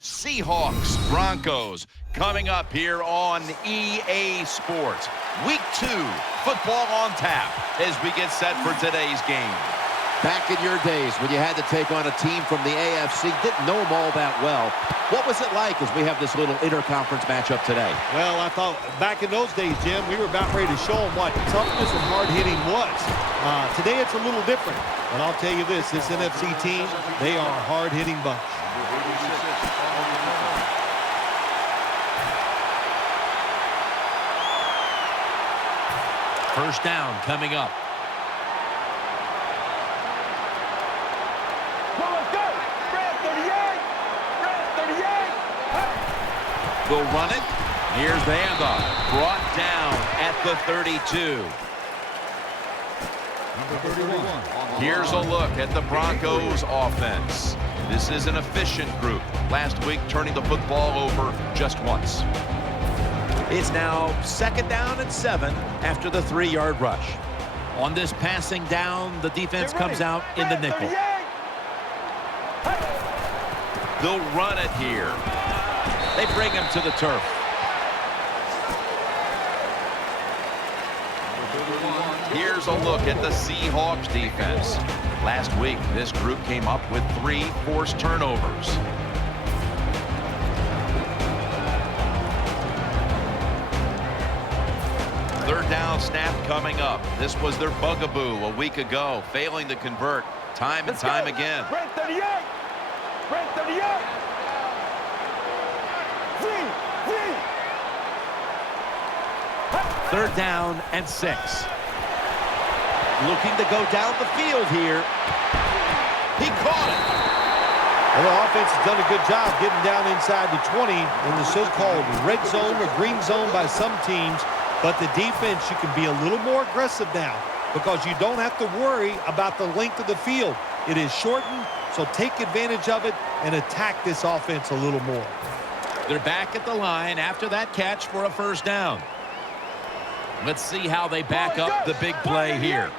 Seahawks, Broncos, coming up here on EA Sports. Week 2, football on tap as we get set for today's game. Back in your days when you had to take on a team from the AFC, didn't know them all that well. What was it like as we have this little interconference matchup today? Well, I thought back in those days, Jim, we were about ready to show them what toughness and hard-hitting was. Today it's a little different, but I'll tell you this NFC team, they are a hard-hitting bunch. First down coming up. They'll run it. Here's the handoff. Brought down at the 32. Here's a look at the Broncos offense. This is an efficient group. Last week turning the football over just once. It's now 2nd down and 7 after the 3-yard rush. On this passing down, the defense comes out in the nickel. They'll run it here. They bring him to the turf. Here's a look at the Seahawks defense. Last week, this group came up with 3 forced turnovers. Third down snap coming up. This was their bugaboo a week ago, failing to convert time and time again. Brent 38! Brent 38! Third down and 6. Looking to go down the field here. He caught it. Well, the offense has done a good job getting down inside the 20 in the so-called red zone or green zone by some teams. But the defense, you can be a little more aggressive now because you don't have to worry about the length of the field. It is shortened, so take advantage of it and attack this offense a little more. They're back at the line after that catch for a first down. Let's see how they back up the big play here.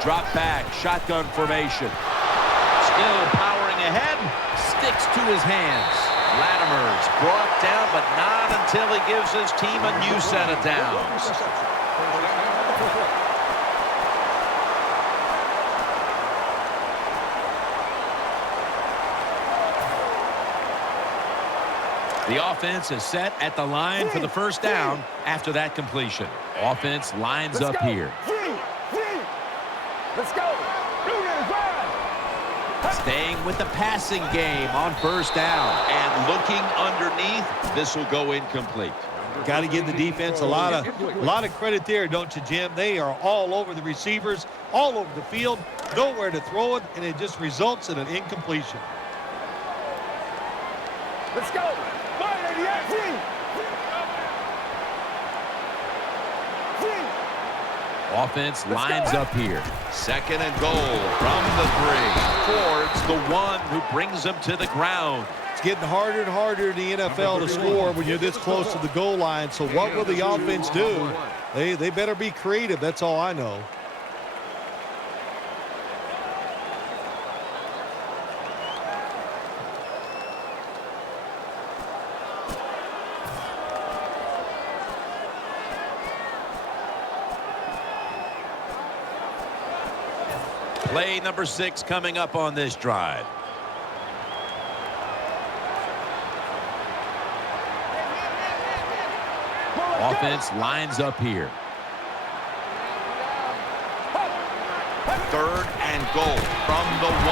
Drop back, shotgun formation. Still powering ahead, sticks to his hands. Latimer's brought down, but not until he gives his team a new set of downs. The offense is set at the line for the first down after that completion. Offense lines up here. Let's go. Staying with the passing game on first down. And looking underneath, this will go incomplete. Got to give the defense a lot of credit there, don't you, Jim? They are all over the receivers, all over the field, nowhere to throw it, and it just results in an incompletion. Let's go. Offense lines up here. 2nd and goal from the 3. Ford's the one who brings them to the ground. It's getting harder and harder in the NFL to score when you're this close to the goal line. So what will the offense do? They better be creative. That's all I know. Play number 6 coming up on this drive. Offense lines up here. 3rd and goal from the 1.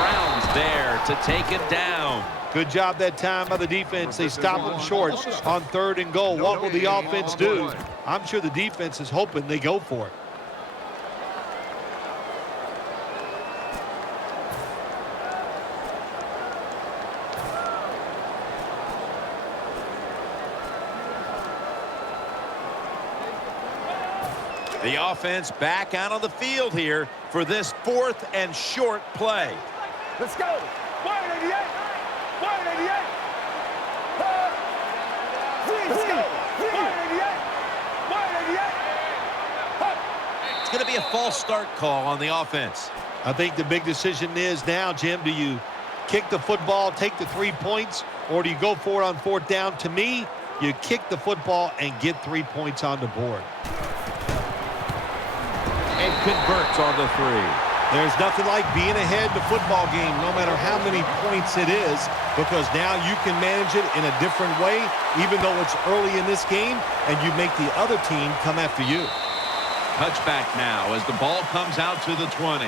Browns there to take him down. Good job that time by the defense. They stop them short on 3rd and goal. What will the offense do? I'm sure the defense is hoping they go for it. The offense back out on the field here for this 4th and short play. Let's go. 188. 188. Let's go. 188. 188. going to be a false start call on the offense. I think the big decision is now, Jim, do you kick the football, take the 3 points, or do you go for it on 4th down? To me, you kick the football and get 3 points on the board. And converts on the 3. There's nothing like being ahead in the football game, no matter how many points it is, because now you can manage it in a different way, even though it's early in this game, and you make the other team come after you. Touchback now as the ball comes out to the 20.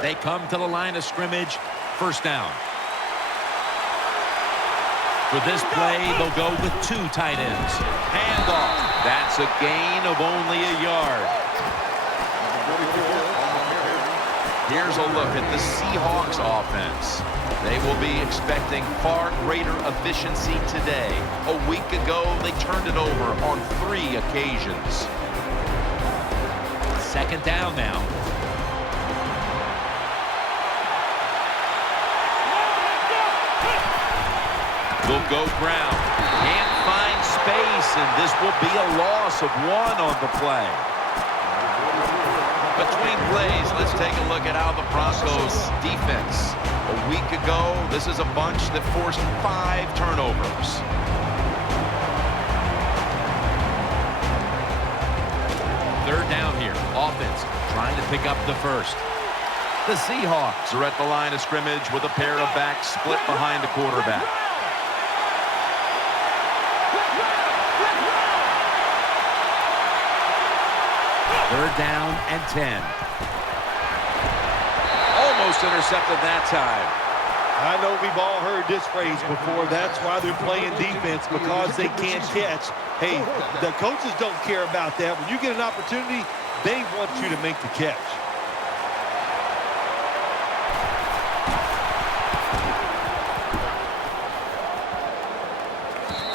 They come to the line of scrimmage. 1st down. For this play, they'll go with 2 tight ends. Handoff. That's a gain of only a yard. Here's a look at the Seahawks offense. They will be expecting far greater efficiency today. A week ago, they turned it over on 3 occasions. 2nd down now. Will go ground. Can't find space, and this will be a loss of 1 on the play. Between plays, let's take a look at how the Broncos defense. A week ago, this is a bunch that forced 5 turnovers. Third down here. Offense trying to pick up the 1st. The Seahawks are at the line of scrimmage with a pair of backs split behind the quarterback. Third down and 10. Almost intercepted that time. I know we've all heard this phrase before. That's why they're playing defense, because they can't catch. Hey, the coaches don't care about that. When you get an opportunity, they want you to make the catch.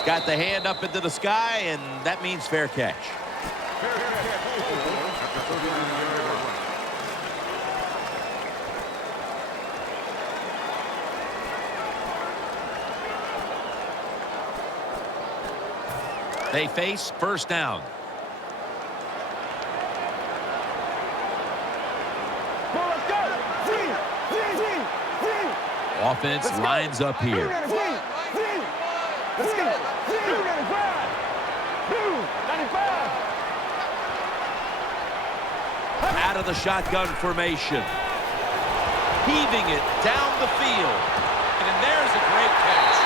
Got the hand up into the sky, and that means fair catch. They face 1st down. Offense lines up here. Let's go. Out of the shotgun formation. Heaving it down the field. And there's a great catch.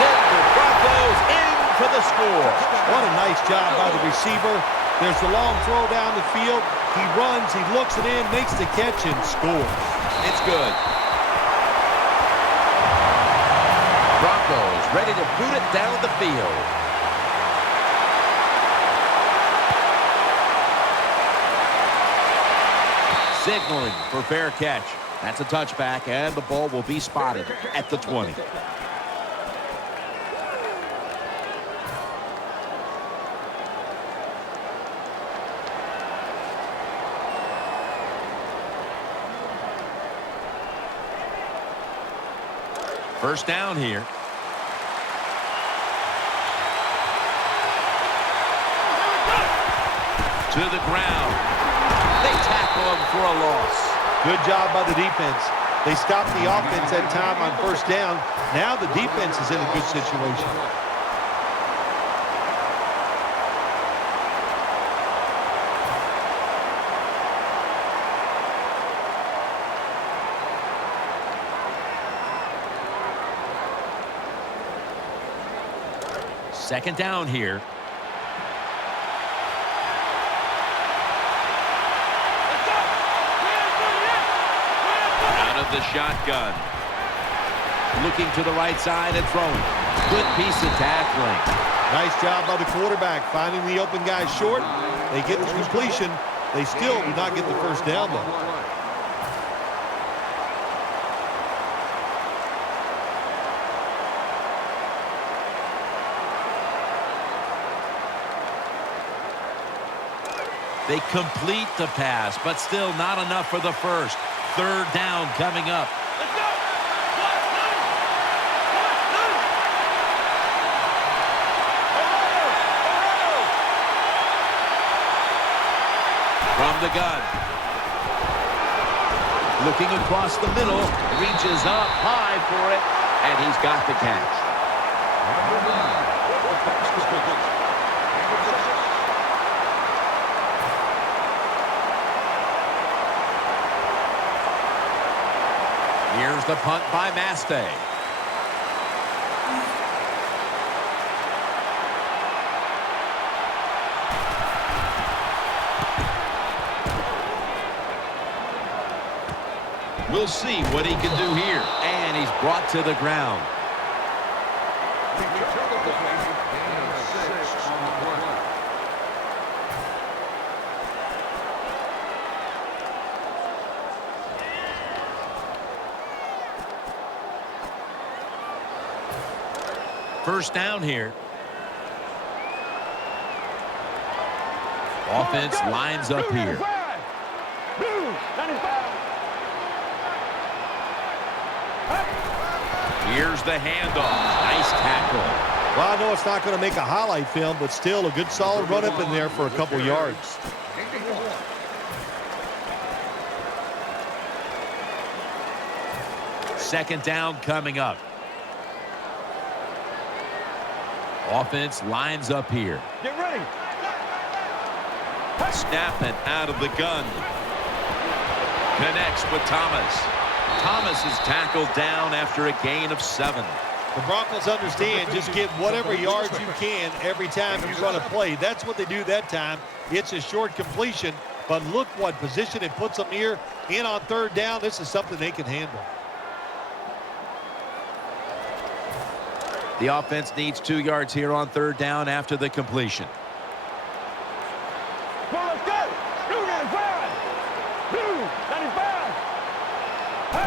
Denver Broncos in for the score. What a nice job by the receiver. There's the long throw down the field. He runs, he looks it in, makes the catch, and scores. It's good. Broncos ready to boot it down the field. Signaling for fair catch. That's a touchback, and the ball will be spotted at the 20. First down here. To the ground. They tackle him for a loss. Good job by the defense. They stopped the offense that time on 1st down. Now the defense is in a good situation. Second down here. Out of the shotgun. Looking to the right side and throwing. Good piece of tackling. Nice job by the quarterback finding the open guy short. They get the completion. They still do not get the 1st down, though. They complete the pass, but still not enough for the 1st. Third down coming up. From the gun. Looking across the middle. Reaches up high for it. And he's got the catch. Here's the punt by Mastay. We'll see what he can do here. And he's brought to the ground. First down here. Offense lines up here. Here's the handoff. Nice tackle. Well, I know it's not going to make a highlight film, but still a good solid run up in there for a couple yards. Second down coming up. Offense lines up here. Get ready. Snapping out of the gun. Connects with Thomas. Thomas is tackled down after a gain of 7. The Broncos understand just get whatever yards you can every time you run a play. That's what they do that time. It's a short completion, but look what position it puts them here in on third down. This is something they can handle. The offense needs 2 yards here on third down after the completion. Well, let's go. 295. 295.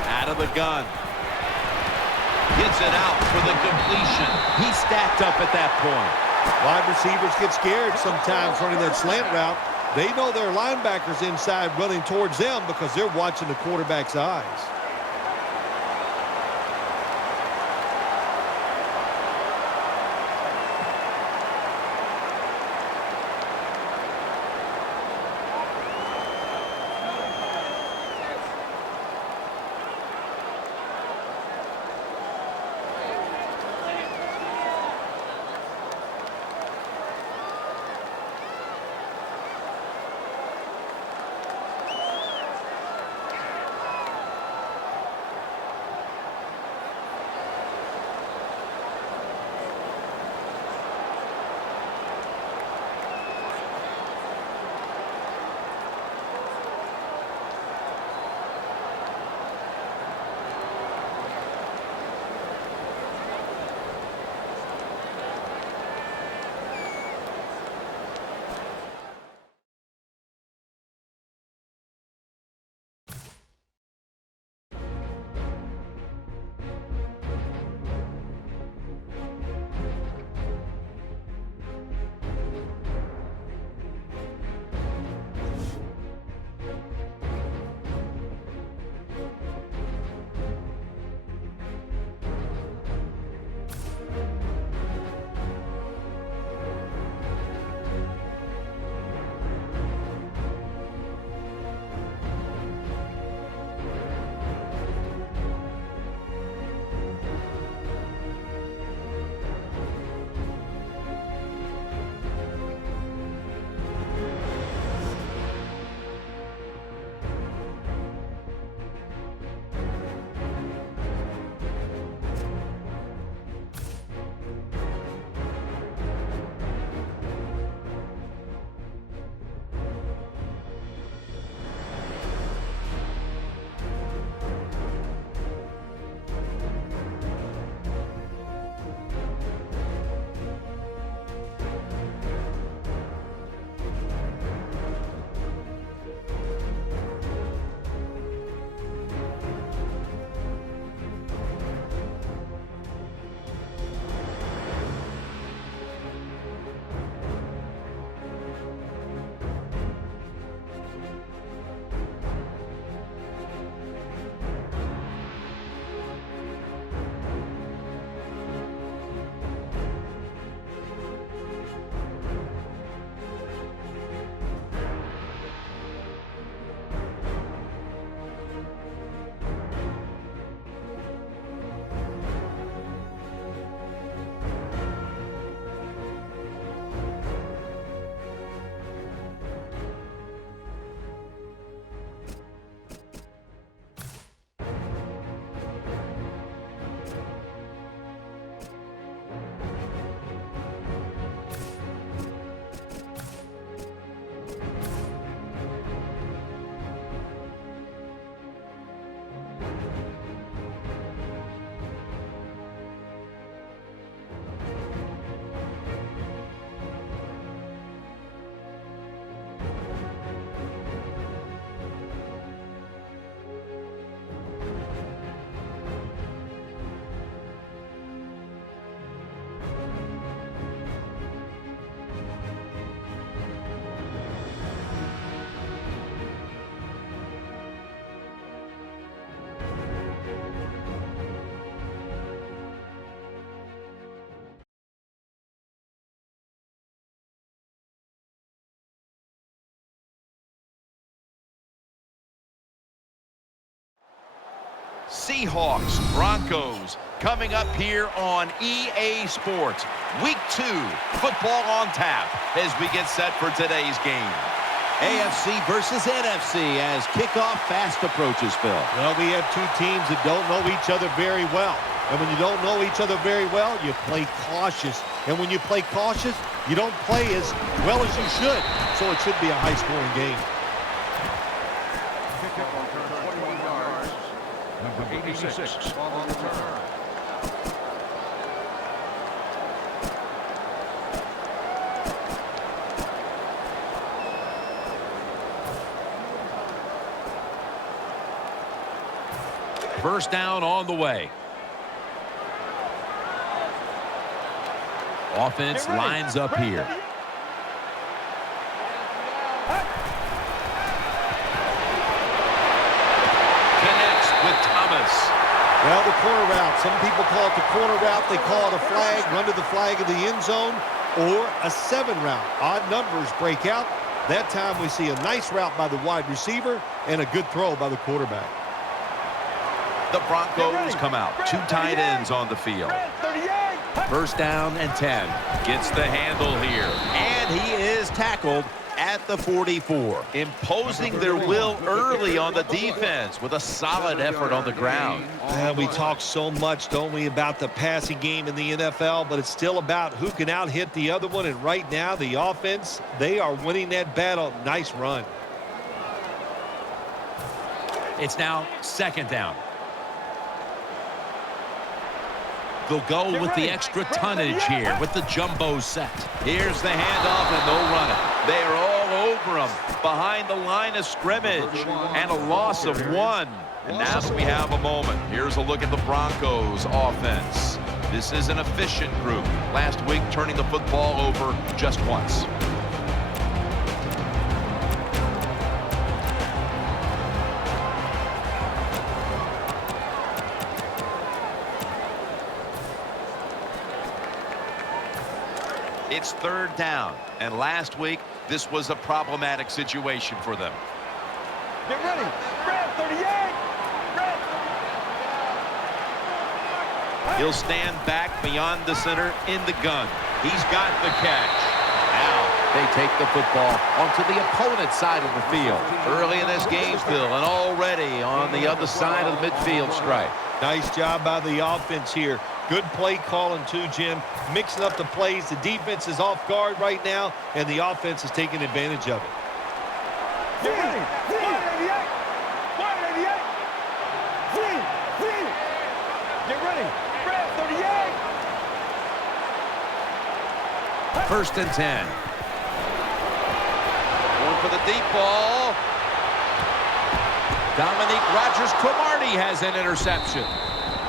Out of the gun. Gets it out for the completion. He stacked up at that point. Wide receivers get scared sometimes running that slant route. They know their linebackers inside running towards them because they're watching the quarterback's eyes. Seahawks, Broncos, coming up here on EA Sports. Week 2, football on tap as we get set for today's game. AFC versus NFC as kickoff fast approaches, Phil. Well, we have two teams that don't know each other very well. And when you don't know each other very well, you play cautious. And when you play cautious, you don't play as well as you should. So it should be a high-scoring game. Number 86. Ball on the turn. First down on the way. Offense lines up here. Connects with Thomas. Well, the corner route. Some people call it the corner route. They call it a flag, run to the flag of the end zone, or a 7 route. Odd numbers break out. That time we see a nice route by the wide receiver and a good throw by the quarterback. The Broncos come out. 2 tight ends on the field. First down and 10. Gets the handle here. And he is tackled at the 44. Imposing their will early on the defense with a solid effort on the ground. We talk so much, don't we, about the passing game in the NFL, but it's still about who can out-hit the other one. And right now, the offense, they are winning that battle. Nice run. It's now second down. They'll go with the extra tonnage here with the jumbo set. Here's the handoff, and they'll run it. They are all over him behind the line of scrimmage, and a loss of 1. And now that we have a moment, here's a look at the Broncos offense. This is an efficient group. Last week, turning the football over just once. It's third down, and last week, this was a problematic situation for them. Get ready. Red 38. He'll stand back beyond the center in the gun. He's got the catch. Now they take the football onto the opponent's side of the field. Early in this game, Phil, and already on the other side of the midfield stripe. Nice job by the offense here. Good play calling too, Jim. Mixing up the plays. The defense is off guard right now, and the offense is taking advantage of it. Get ready. 188. 188. Get ready. Red 38. First and 10. Going for the deep ball. Dominique Rodgers-Cromartie has an interception.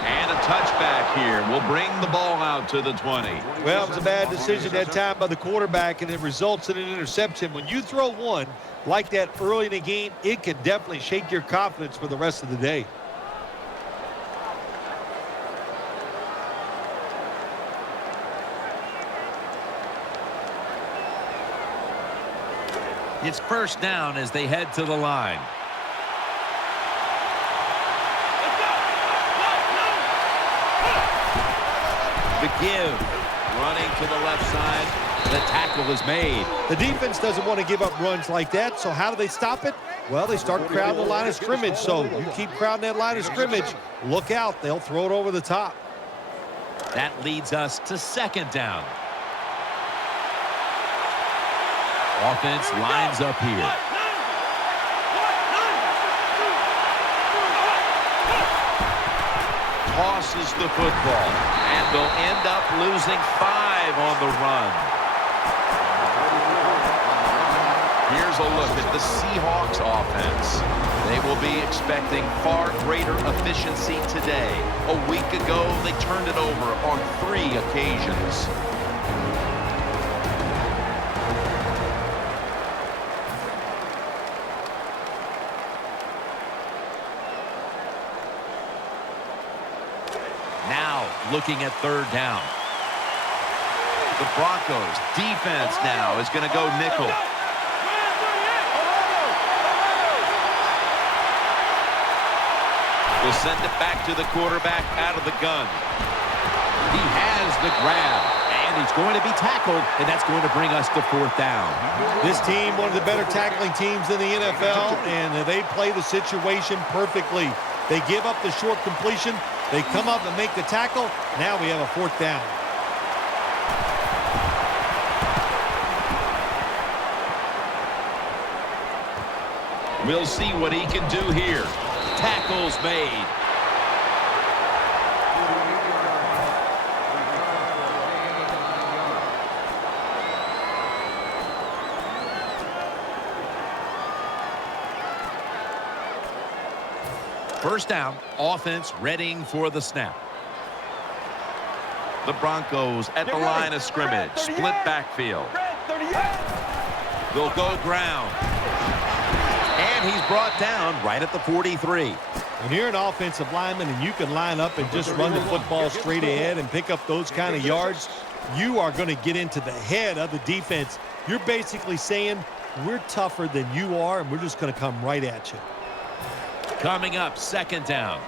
And a touchback here will bring the ball out to the 20. Well, it was a bad decision that time by the quarterback, and it results in an interception. When you throw one like that early in the game, it can definitely shake your confidence for the rest of the day. It's first down as they head to the line. The give, running to the left side. The tackle is made. The defense doesn't want to give up runs like that, so how do they stop it? Well, they start crowding the line of scrimmage, so you keep crowding that line of scrimmage, look out, they'll throw it over the top. That leads us to second down. Offense lines up here. Tosses the football, and they'll end up losing 5 on the run. Here's a look at the Seahawks offense. They will be expecting far greater efficiency today. A week ago, they turned it over on 3 occasions. Now looking at third down. The Broncos defense now is going to go nickel. Will Will send it back to the quarterback out of the gun. He has the grab, and he's going to be tackled, and that's going to bring us to 4th down. This team, one of the better tackling teams in the NFL, and they play the situation perfectly. They give up the short completion. They come up and make the tackle. Now we have a 4th down. We'll see what he can do here. Tackles made. First down, offense readying for the snap. The Broncos at the line of scrimmage. Split backfield. They'll go ground. And he's brought down right at the 43. When you're an offensive lineman and you can line up and just run the football straight ahead and pick up those kind of yards, you are going to get into the head of the defense. You're basically saying, we're tougher than you are, and we're just going to come right at you. Coming up, 2nd down.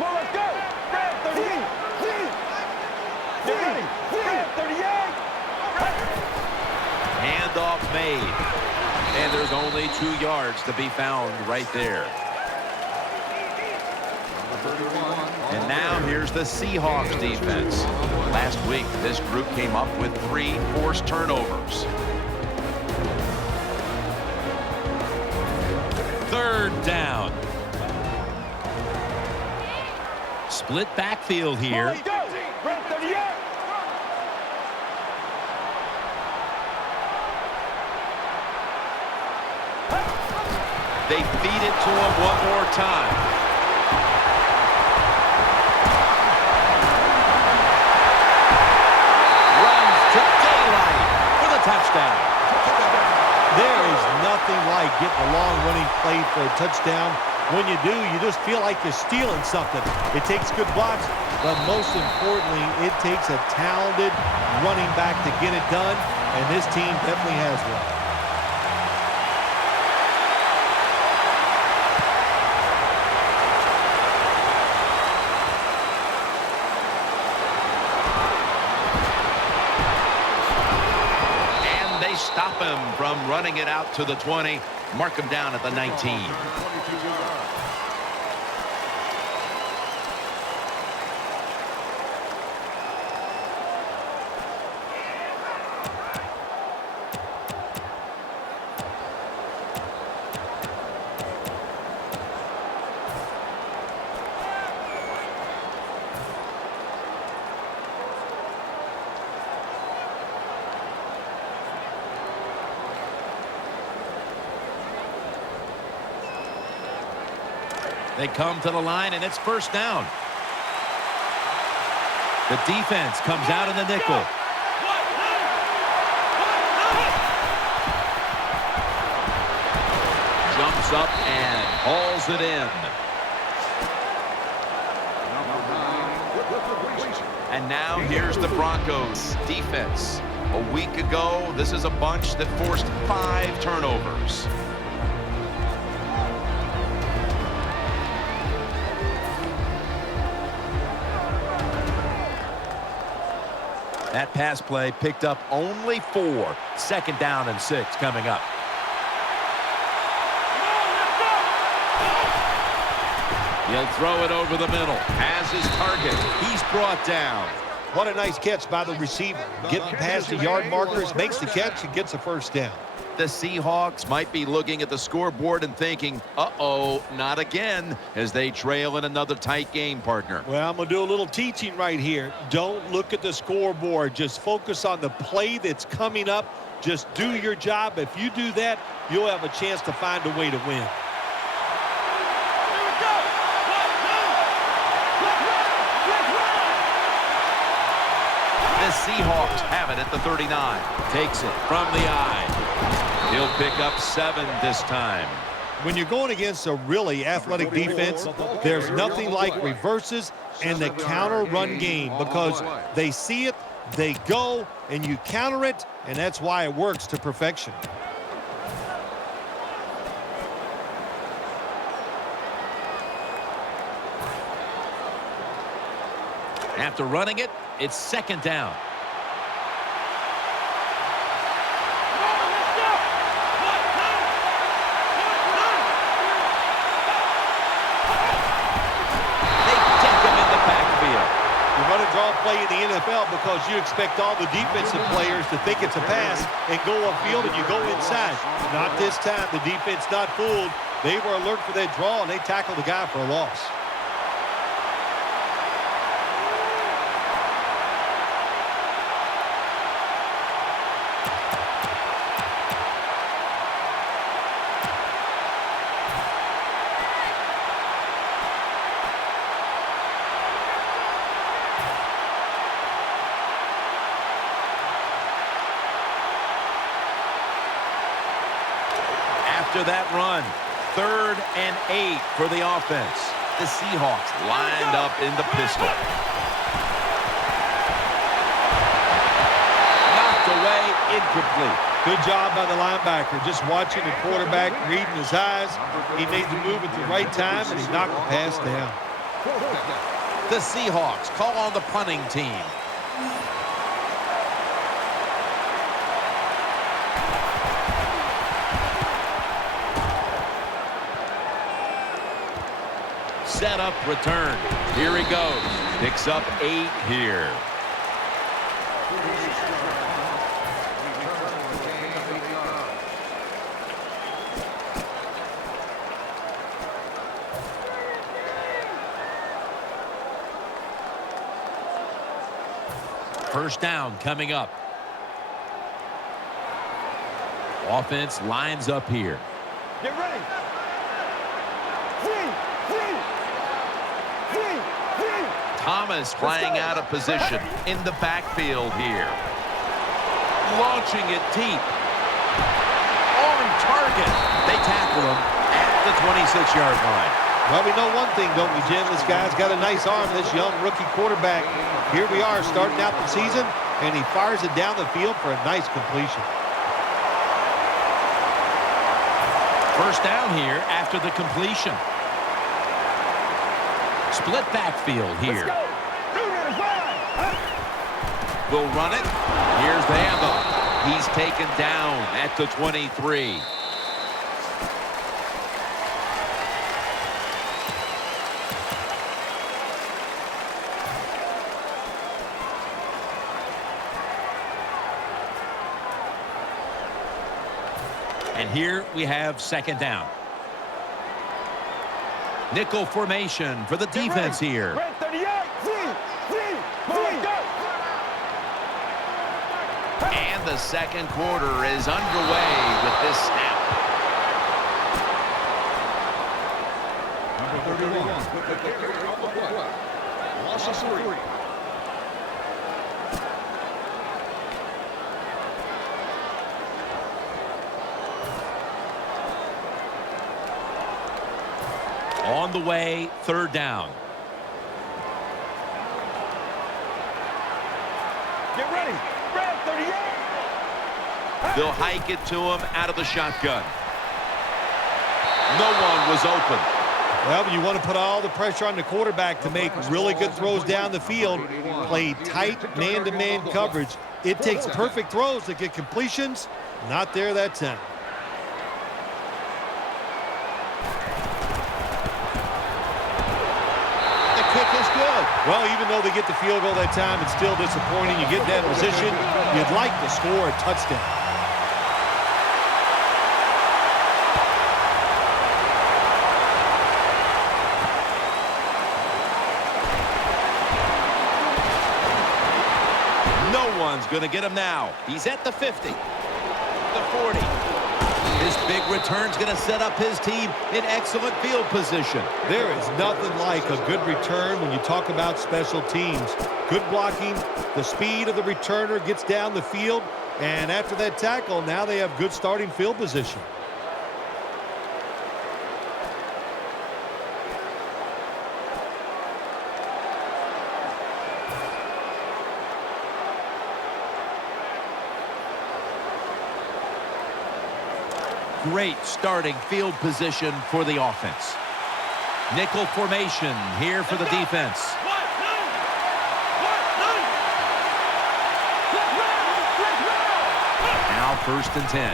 Well, let's go. Red 38. Get ready. Red 38. Handoff made. And there's only 2 yards to be found right there. And now here's the Seahawks defense. Last week, this group came up with 3 forced turnovers. 3rd down. Split backfield here. Let's go. Red 38. They feed it to him one more time. Runs to daylight for the touchdown. There is nothing like getting a long running play for a touchdown. When you do, you just feel like you're stealing something. It takes good blocks, but most importantly, it takes a talented running back to get it done, and this team definitely has one. Stop him from running it out to the 20. Mark him down at the 19. They come to the line, and it's 1st down. The defense comes out in the nickel. Jumps up and hauls it in. And now here's the Broncos defense. A week ago, this is a bunch that forced 5 turnovers. That pass play picked up only 4. 2nd down and 6 coming up. He'll throw it over the middle. Has his target. He's brought down. What a nice catch by the receiver. Getting past the yard markers, makes the catch, and gets a 1st down. The Seahawks might be looking at the scoreboard and thinking, uh-oh, not again, as they trail in another tight game, partner. Well, I'm going to do a little teaching right here. Don't look at the scoreboard. Just focus on the play that's coming up. Just do your job. If you do that, you'll have a chance to find a way to win. The Seahawks have it at the 39. Takes it from the eye. He'll pick up 7 this time. When you're going against a really athletic defense, there's nothing like reverses and the counter run game, because they see it, they go, and you counter it, and that's why it works to perfection. After running it, it's second down. Run and draw play in the NFL because you expect all the defensive players to think it's a pass and go upfield and you go inside. Not this time. The defense not fooled. They were alert for that draw and they tackled the guy for a loss. After that run, 3rd and 8 for the offense. The Seahawks lined up in the pistol. Knocked away, incomplete. Good job by the linebacker. Just watching the quarterback, reading his eyes. He made the move at the right time, and he knocked the pass down. The Seahawks call on the punting team. Set up, return. Here he goes. Picks up 8 here. First down coming up. Offense lines up here. Get ready. Thomas playing out of position in the backfield here. Launching it deep. On target. They tackle him at the 26-yard line. Well, we know one thing, don't we, Jim? This guy's got a nice arm, this young rookie quarterback. Here we are starting out the season, and he fires it down the field for a nice completion. First down here after the completion. Split backfield here. Will run it. Here's the handoff. He's taken down at the 23. And here we have second down. Nickel formation for the defense here. Red 38. And the second quarter is underway with this snap. Number 31. Loss of 3. On the way, third down. Get ready. Red 38. They'll hike it to him out of the shotgun. No one was open. Well, you want to put all the pressure on the quarterback to make really good throws down the field, play tight man-to-man coverage. It takes perfect throws to get completions. Not there that time. Well, even though they get the field goal that time, it's still disappointing. You get in that position, you'd like to score a touchdown. No one's going to get him now. He's at the 50, the 40. This big return's going to set up his team in excellent field position. There is nothing like a good return when you talk about special teams. Good blocking, the speed of the returner gets down the field, and after that tackle, now they have good starting field position. Great starting field position for the offense. Nickel formation here for the defense. 1st and 10.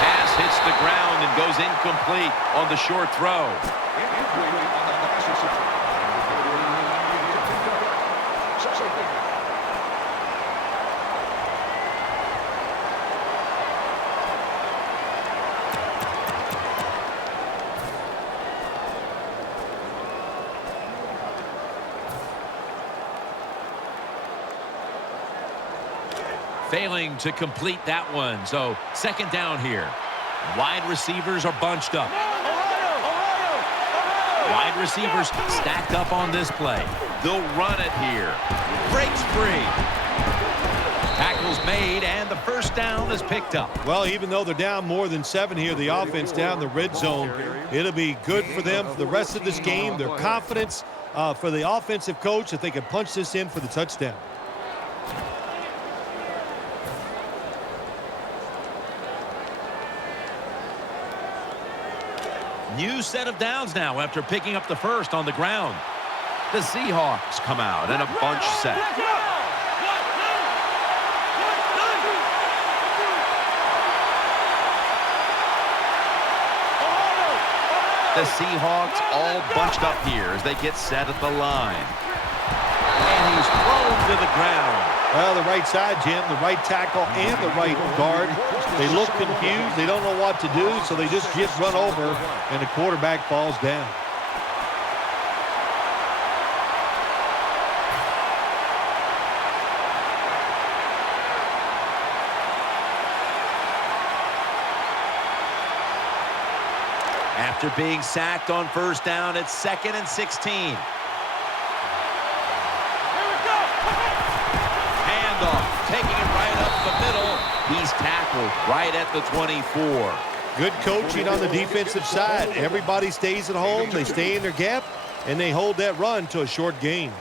Pass hits the ground and goes incomplete on the short throw. Failing to complete that one. So 2nd down here. Wide receivers are bunched up. Wide receivers stacked up on this play. They'll run it here. Breaks free. Tackles made, and the 1st down is picked up. Well, even though they're down more than 7 here, the offense down the red zone, it'll be good for them for the rest of this game. Their confidence for the offensive coach that they can punch this in for the touchdown. New set of downs now after picking up the 1st on the ground. The Seahawks come out in a bunch set. The Seahawks all bunched up here as they get set at the line. And he's thrown to the ground. Well, the right side, Jim, the right tackle and the right guard, they look confused. They don't know what to do, so they just get run over, and the quarterback falls down. After being sacked on 1st down, it's 2nd and 16. Taking it right up the middle. He's tackled right at the 24. Good coaching on the defensive side. Everybody stays at home. They stay in their gap, and they hold that run to a short gain.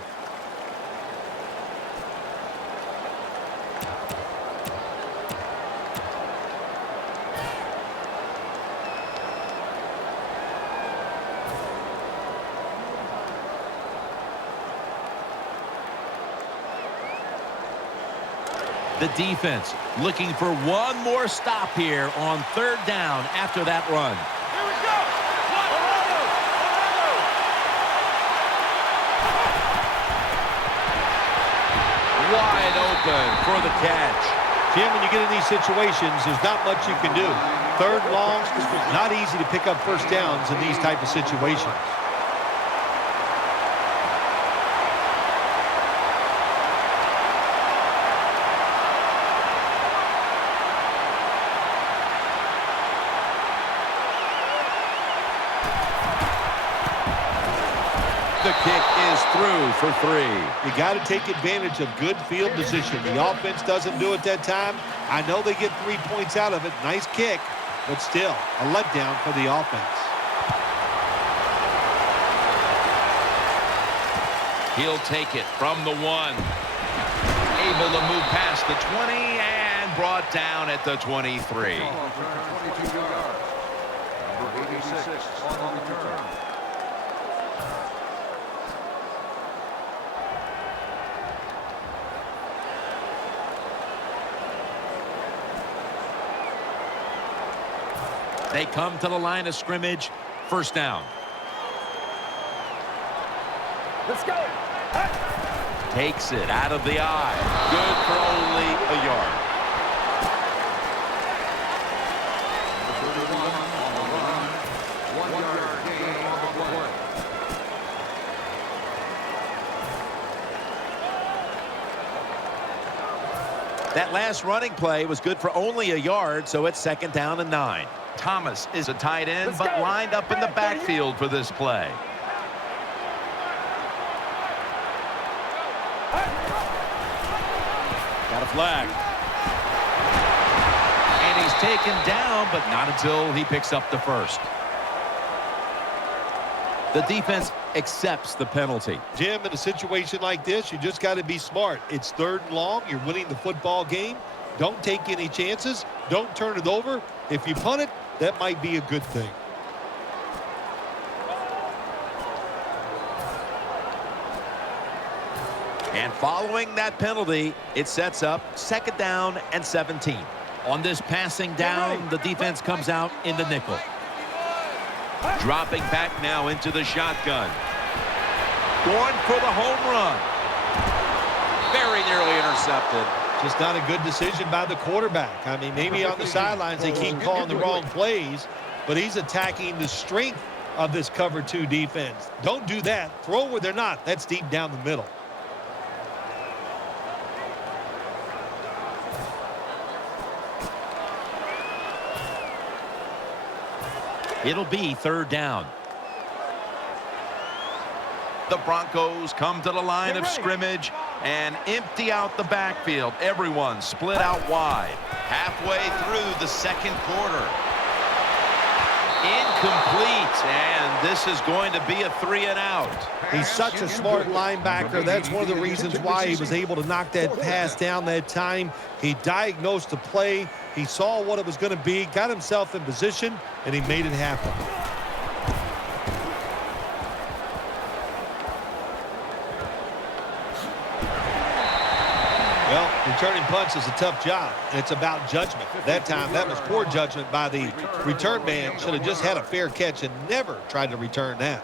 The defense looking for one more stop here on 3rd down after that run. Here we go. Wide open for the catch. Jim, when you get in these situations, there's not much you can do. 3rd long, not easy to pick up 1st downs in these type of situations. The kick is through for 3. You got to take advantage of good field position. The offense doesn't do it that time. I know they get 3 points out of it. Nice kick, but still a letdown for the offense. He'll take it from the 1. Able to move past the 20 and brought down at the 23. 22 yards. Number 86 on the return. They come to the line of scrimmage. 1st down. Let's go. Hey. Takes it out of the eye. Good for only a yard. Number 31 on the run. 1 yard gain on the play. That last running play was good for only a yard, so it's 2nd down and 9. Thomas is a tight end, Let's but go. lined up in the backfield for this play. Got a flag. And he's taken down, but not until he picks up the 1st. The defense accepts the penalty. Jim, in a situation like this, you just got to be smart. It's 3rd and long. You're winning the football game. Don't take any chances. Don't turn it over. If you punt it, that might be a good thing. And following that penalty, it sets up 2nd down and 17. On this passing down, the defense comes out in the nickel. Dropping back now into the shotgun. Going for the home run. Very nearly intercepted. Just not a good decision by the quarterback. I mean, maybe on the sidelines they keep calling the wrong plays, but he's attacking the strength of this cover 2 defense. Don't do that. Throw where they're not. That's deep down the middle. It'll be 3rd down. The Broncos come to the line of scrimmage and empty out the backfield. Everyone split out wide. Halfway through the 2nd quarter. Incomplete, and this is going to be a 3-and-out. He's such a smart linebacker. That's one of the reasons why he was able to knock that pass down that time. He diagnosed the play. He saw what it was going to be, got himself in position, and he made it happen. Well, returning punts is a tough job, and it's about judgment. That time, that was poor judgment by the return man. Should have just had a fair catch and never tried to return that.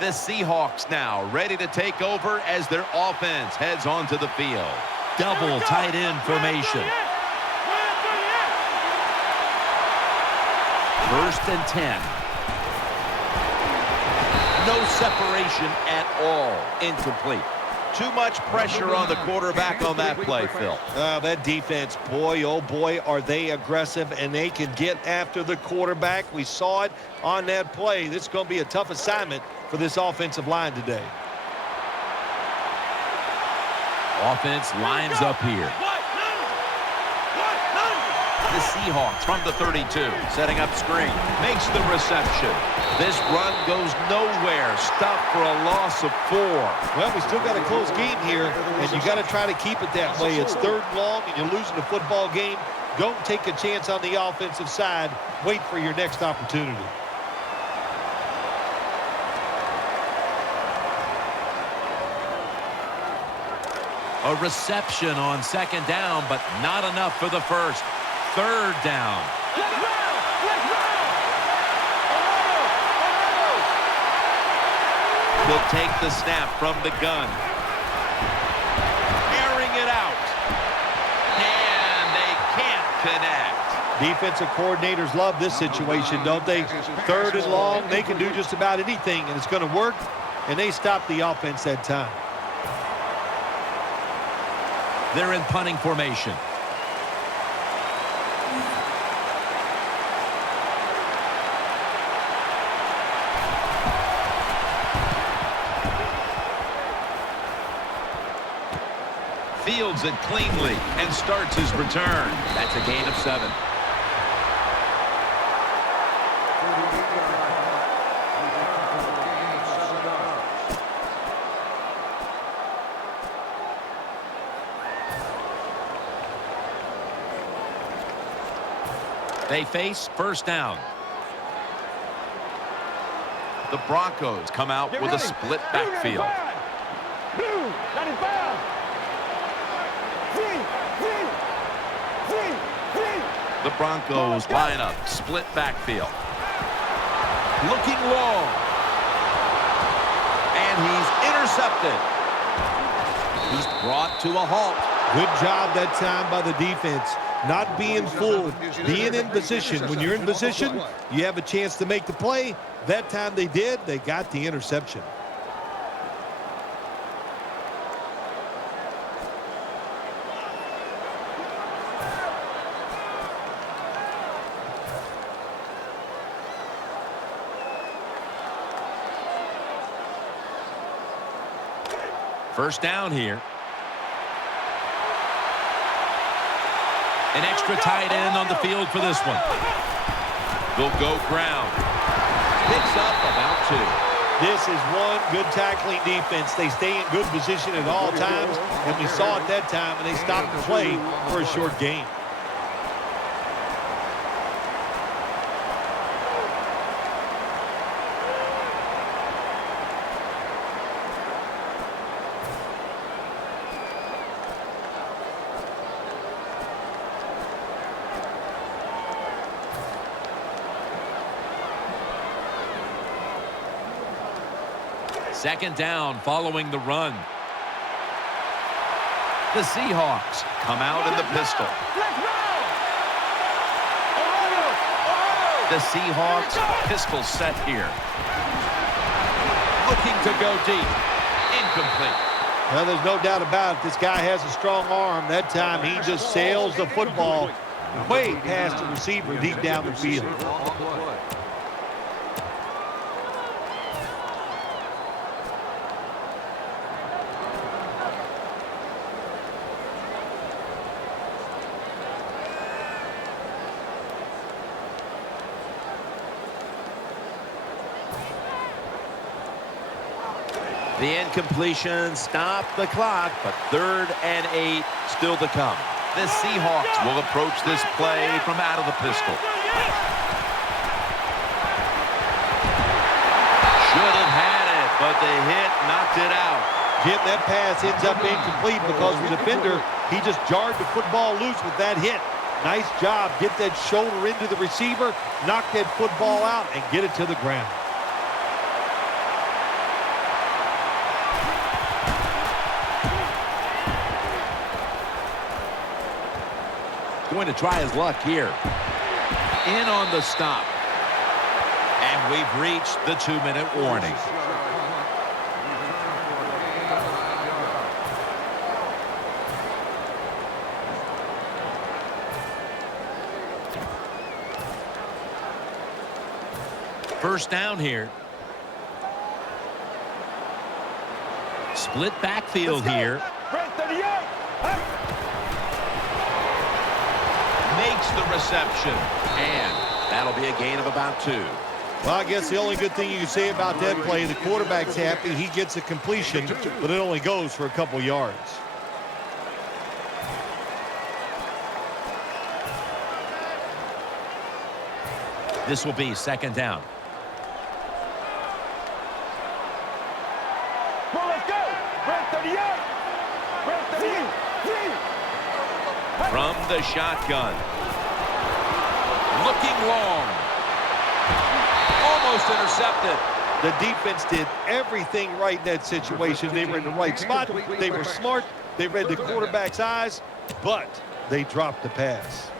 The Seahawks now ready to take over as their offense heads onto the field. Double tight end formation. 1st and 10. No separation at all. Incomplete. Too much pressure on the quarterback on that play, Phil. That defense, boy, oh boy, are they aggressive, and they can get after the quarterback. We saw it on that play. This is going to be a tough assignment for this offensive line today. Offense lines up here. The Seahawks from the 32, setting up screen, makes the reception. This run goes nowhere, stopped for a loss of 4. Well, we still got a close game here, and you got to try to keep it that way. It's 3rd and long, and you're losing a football game. Don't take a chance on the offensive side. Wait for your next opportunity. A reception on 2nd down, but not enough for the 1st. 3rd down. He'll take the snap from the gun. Airing it out. And they can't connect. Defensive coordinators love this situation, don't they? 3rd and long, they can do just about anything, and it's going to work, and they stop the offense that time. They're in punting formation. Fields it cleanly and starts his return. That's a gain of 7. They face 1st down. The Broncos come out with a split backfield. The Broncos line up, split backfield. Looking long. And he's intercepted. He's brought to a halt. Good job that time by the defense. Not being fooled, being in position. When you're in position, you have a chance to make the play. That time they did. They got the interception. First down here. An extra tight end on the field for this one. They'll go ground. Picks up about 2. This is one good tackling defense. They stay in good position at all times, and we saw it that time, and they stopped the play for a short gain. Second down following the run. The Seahawks come out in the pistol. The Seahawks pistol set here. Looking to go deep. Incomplete. Well, there's no doubt about it. This guy has a strong arm. That time he just sails the football way past the receiver deep down the field. The incompletion stopped the clock, but 3rd and 8 still to come. The Seahawks will approach this play from out of the pistol. Should have had it, but the hit knocked it out. Jim, that pass ends up incomplete because the defender, he just jarred the football loose with that hit. Nice job. Get that shoulder into the receiver, knock that football out, and get it to the ground. Going to try his luck here. In on the stop. And we've reached the 2-minute warning. First down here. Split backfield here. Makes the reception. And that'll be a gain of about 2. Well, I guess the only good thing you can say about that play, the quarterback's happy. He gets a completion, but it only goes for a couple yards. This will be second down. From the shotgun. Looking long. Almost intercepted. The defense did everything right in that situation. They were in the right spot. They were smart. They read the quarterback's eyes, but they dropped the pass.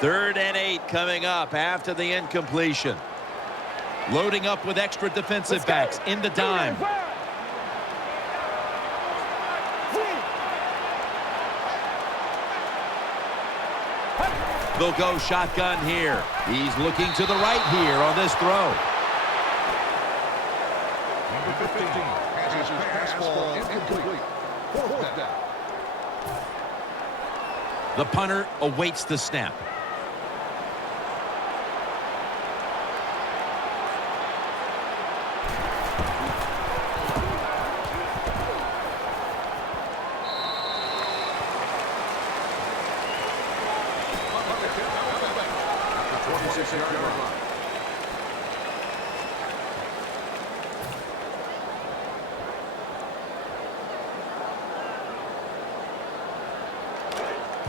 Third and 8 coming up after the incompletion. Loading up with extra defensive backs in the dime. They'll go shotgun here. He's looking to the right here on this throw. Number 15 passes his pass ball incomplete. Fourth down. The punter awaits the snap.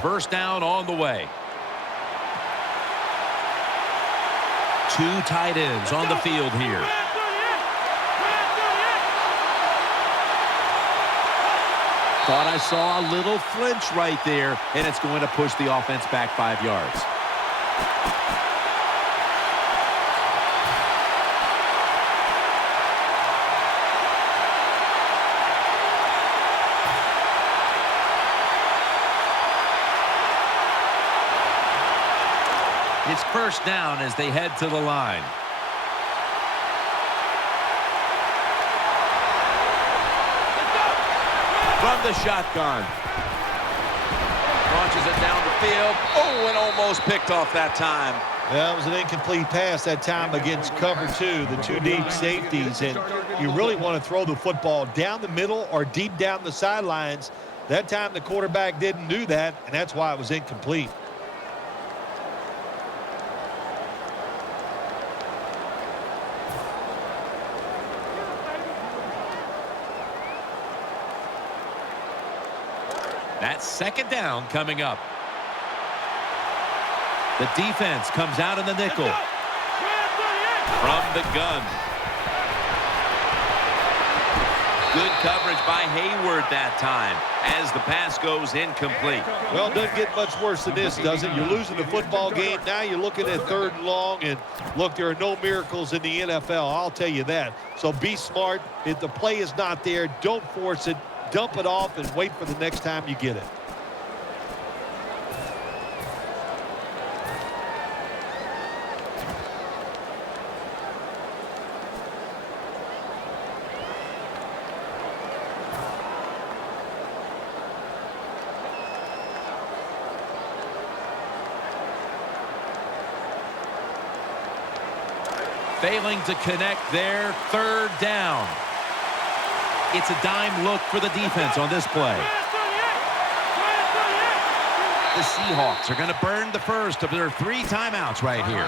First down on the way. 2 tight ends on the field here. Thought I saw a little flinch right there, and it's going to push the offense back 5 yards. It's first down as they head to the line. From the shotgun. Launches it down the field. Oh, and almost picked off that time. Well, it was an incomplete pass that time against cover 2, the 2 deep safeties. And you really want to throw the football down the middle or deep down the sidelines. That time the quarterback didn't do that, and that's why it was incomplete. That's second down coming up. The defense comes out in the nickel. From the gun. Good coverage by Hayward that time as the pass goes incomplete. Well, it doesn't get much worse than this, does it? You're losing the football game. Now you're looking at 3rd and long, and look, there are no miracles in the NFL. I'll tell you that. So be smart. If the play is not there, don't force it. Dump it off and wait for the next time you get it. Failing to connect there, 3rd down. It's a dime look for the defense on this play. The Seahawks are going to burn the first of their 3 timeouts right here.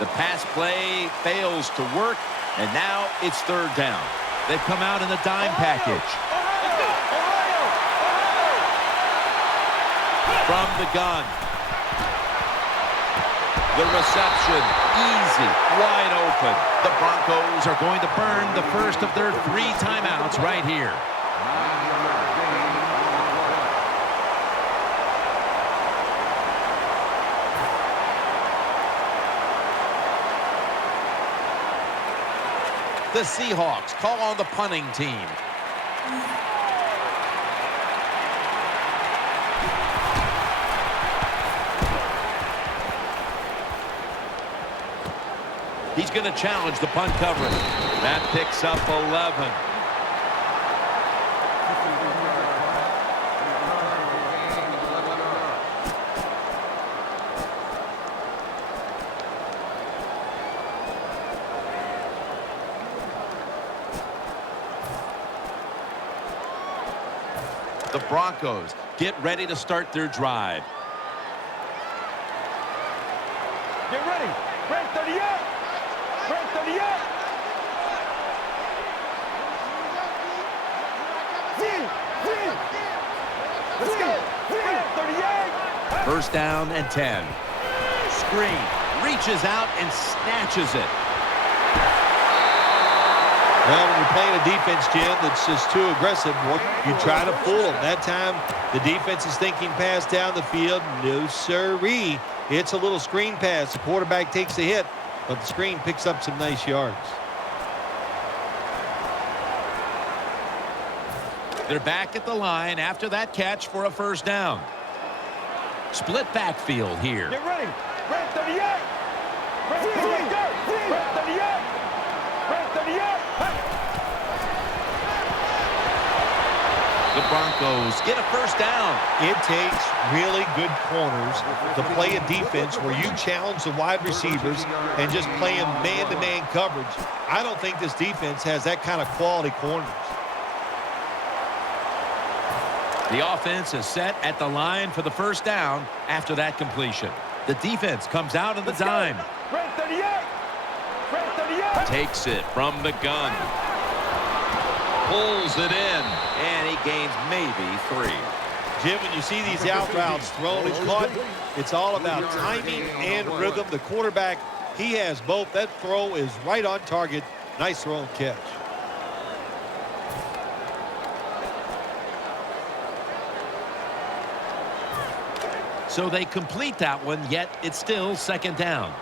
The pass play fails to work, and now it's 3rd down. They've come out in the dime package. From the gun. The reception, easy, wide open. The Broncos are going to burn the first of their 3 timeouts right here. The Seahawks call on the punting team. He's going to challenge the punt coverage. That picks up 11. The Broncos get ready to start their drive. Get ready. Red 38. Red 38. Let's go. Red 38. First down and 10. Screen. Reaches out and snatches it. Well, when you're playing a defense, Jim, that's just too aggressive, you try to fool them. That time, the defense is thinking pass down the field. No, sirree. It's a little screen pass. The quarterback takes a hit, but the screen picks up some nice yards. They're back at the line after that catch for a first down. Split backfield here. Get ready. Red 38. Red 38. Red 38. Red 38. The Broncos get a first down. It takes really good corners to play a defense where you challenge the wide receivers and just play them man-to-man coverage. I don't think this defense has that kind of quality corners. The offense is set at the line for the first down after that completion. The defense comes out in the dime. Red 38. Red 38. Takes it from the gun. Pulls it in, and he gains maybe 3. Jim, when you see these out routes thrown and caught, it's all about timing and rhythm. The quarterback, he has both. That throw is right on target. Nice throw and catch. So they complete that one, yet it's still second down.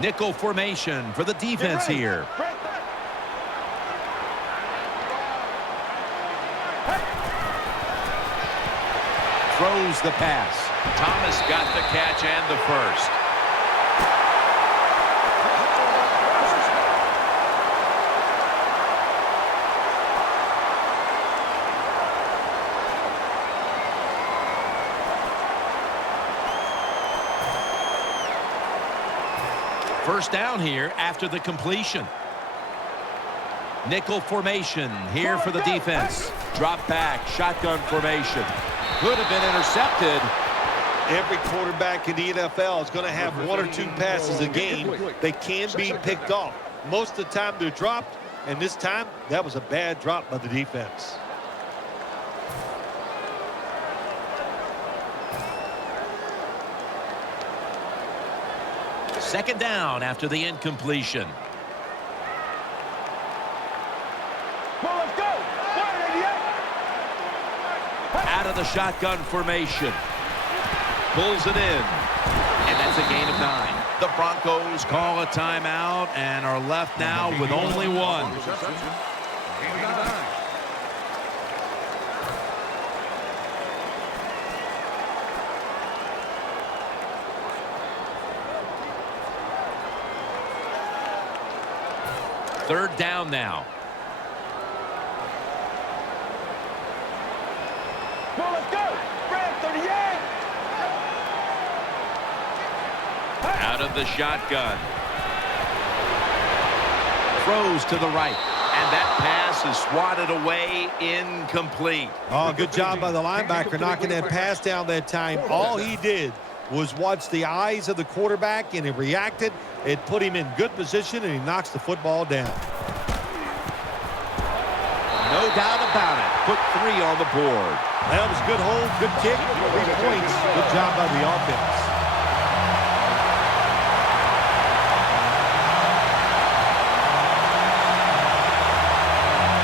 Nickel formation for the defense here. Throws the pass. Thomas got the catch and the first. First down here after the completion. Nickel formation here for the defense. Drop back, shotgun formation. Could have been intercepted. Every quarterback in the NFL is going to have 1 or 2 passes a game. They can be picked off. Most of the time they're dropped, and this time that was a bad drop by the defense. Second down after the incompletion. Well, let's go. Out of the shotgun formation. Pulls it in. And that's a gain of 9. The Broncos call a timeout and are left now with only 1. Third down now. Well, let's go. Red 38. Out of the shotgun. Throws to the right. And that pass is swatted away, incomplete. Oh, good job by the linebacker knocking that pass down that time. All he did was watch the eyes of the quarterback, and he reacted. It put him in good position, and he knocks the football down. No doubt about it. Put 3 on the board. That was a good hold, good kick, 3 points. Good job by the offense.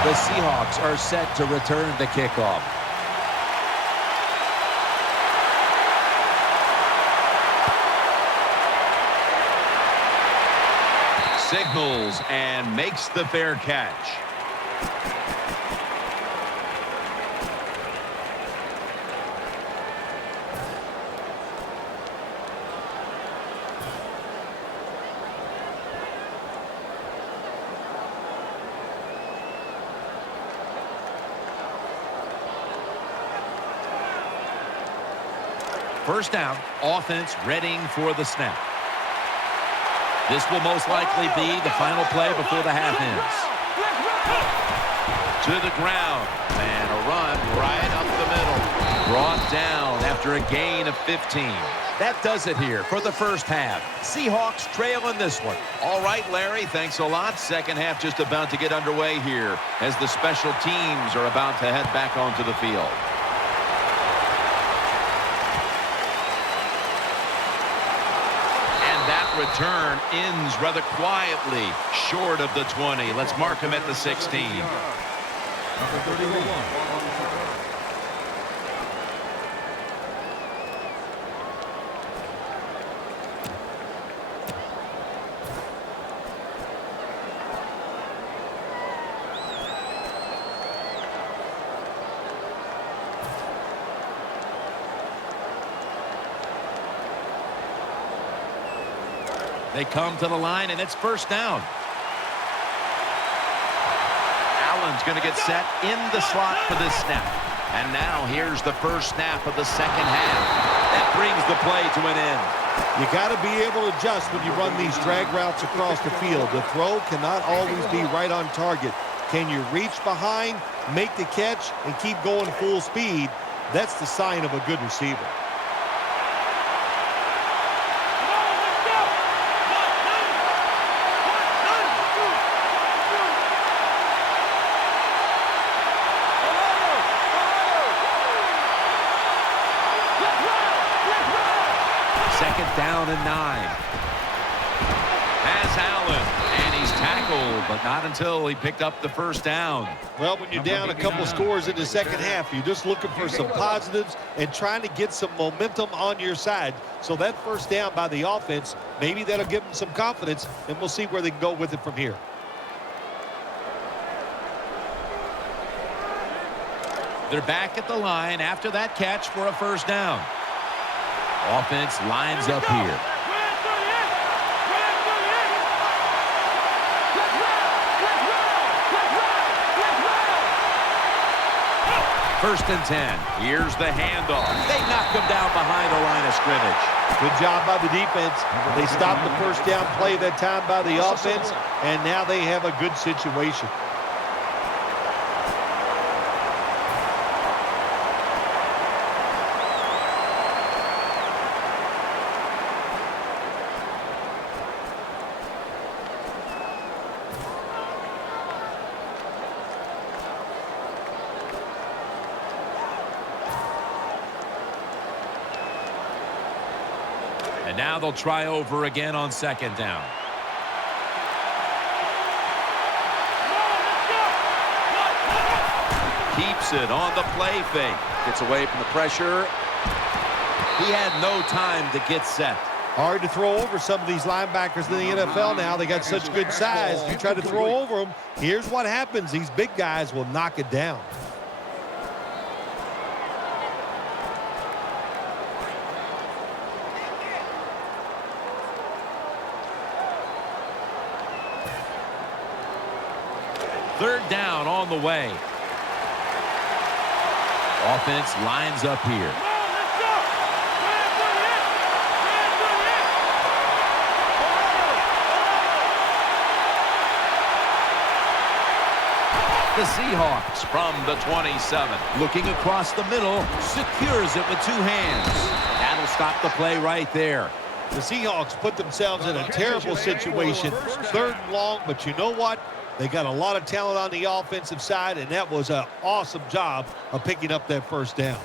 The Seahawks are set to return the kickoff. Signals and makes the fair catch. First down, offense readying for the snap. This will most likely be the final play before the half ends. To the ground. And a run right up the middle. Brought down after a gain of 15. That does it here for the first half. Seahawks trail in this one. All right, Larry, thanks a lot. Second half just about to get underway here as the special teams are about to head back onto the field. Return ends rather quietly short of the 20. Let's mark him at the 16. Number 31. They come to the line, and it's first down. Allen's going to get set in the slot for this snap. And now here's the first snap of the second half. That brings the play to an end. You got to be able to adjust when you run these drag routes across the field. The throw cannot always be right on target. Can you reach behind, make the catch, and keep going full speed? That's the sign of a good receiver. down and 9. Has Allen, and he's tackled, but not until he picked up the first down. Well, when you're down a couple scores in the second half, you're just looking for some positives and trying to get some momentum on your side. So that first down by the offense, maybe that'll give them some confidence, and we'll see where they can go with it from here. They're back at the line after that catch for a first down. Offense lines up here. First and 10. Here's the handoff. They knock him down behind the line of scrimmage. Good job by the defense. They stopped the first down play that time by the offense, and now they have a good situation. And now they'll try over again on second down. Keeps it on the play fake. Gets away from the pressure. He had no time to get set. Hard to throw over some of these linebackers in the NFL now. They got such good size. You try to throw over them, here's what happens. These big guys will knock it down. Third down on the way. Offense lines up here. The Seahawks from the 27. Looking across the middle, secures it with 2 hands. That'll stop the play right there. The Seahawks put themselves in a terrible situation. Third and long, but you know what? They got a lot of talent on the offensive side, and that was an awesome job of picking up that first down.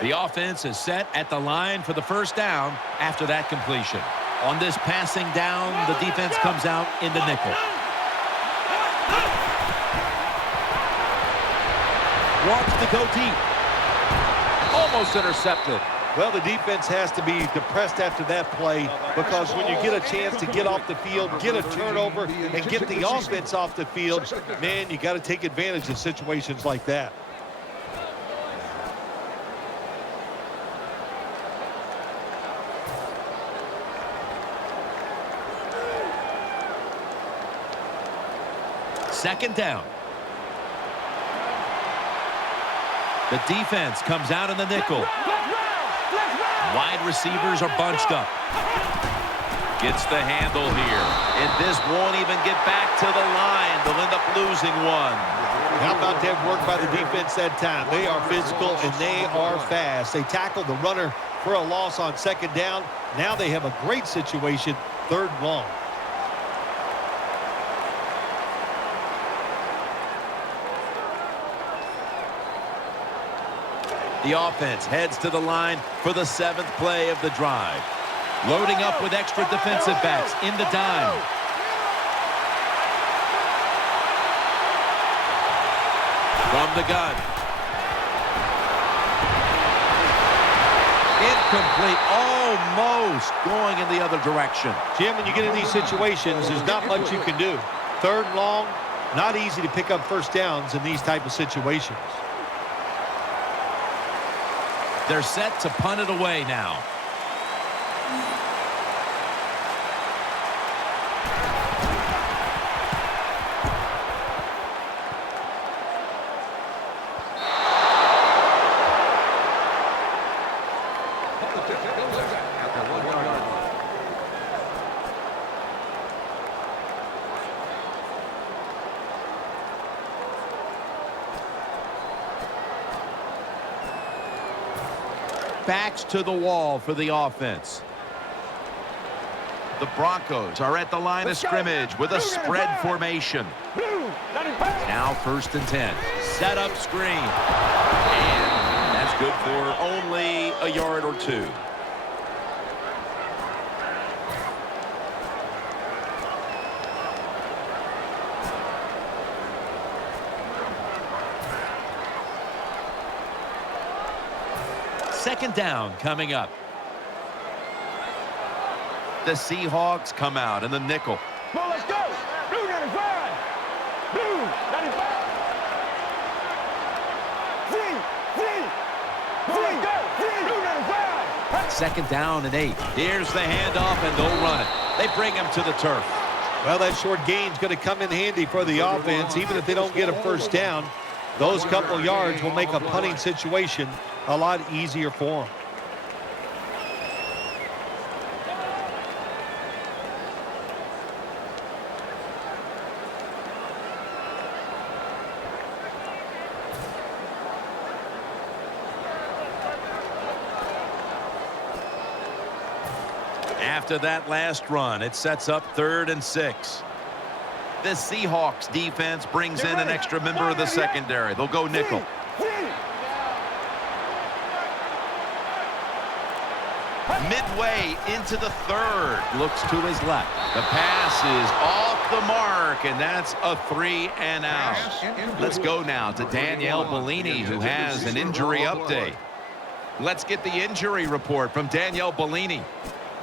The offense is set at the line for the first down after that completion. On this passing down, the defense comes out in the nickel. Wants to go deep. Almost intercepted. Well, the defense has to be depressed after that play, because when you get a chance to get off the field, get a turnover, and get the offense off the field, man, you got to take advantage of situations like that. Second down. The defense comes out in the nickel. Wide receivers are bunched up. Gets the handle here. And this won't even get back to the line. They'll end up losing one. How about that work by the defense that time? They are physical and they are fast. They tackled the runner for a loss on second down. Now they have a great situation, third and long. The offense heads to the line for the 7th play of the drive. Loading up with extra defensive backs in the dime. From the gun. Incomplete. Almost going in the other direction. Jim, when you get in these situations, there's not much you can do. Third and long, not easy to pick up first downs in these type of situations. They're set to punt it away now. Backs to the wall for the offense. The Broncos are at the line of scrimmage with a spread formation. Now 1st and 10. Set up screen. And that's good for only a yard or 2. Second down coming up. The Seahawks come out in the nickel. Well, let's go. Blue 95. Blue 95. Blue 95. Second down and 8. Here's the handoff, and they'll run it. They bring him to the turf. Well, that short gain's going to come in handy for the offense. Even if they don't get a first down, those couple yards will make a punting situation a lot easier for them. After that last run, it sets up 3rd and 6. The Seahawks defense brings in an extra member of the secondary. They'll go nickel. Midway into the 3rd. Looks to his left. The pass is off the mark, and that's a 3 and out. Let's go now to Danielle Bellini, who has an injury update. Let's get the injury report from Danielle Bellini.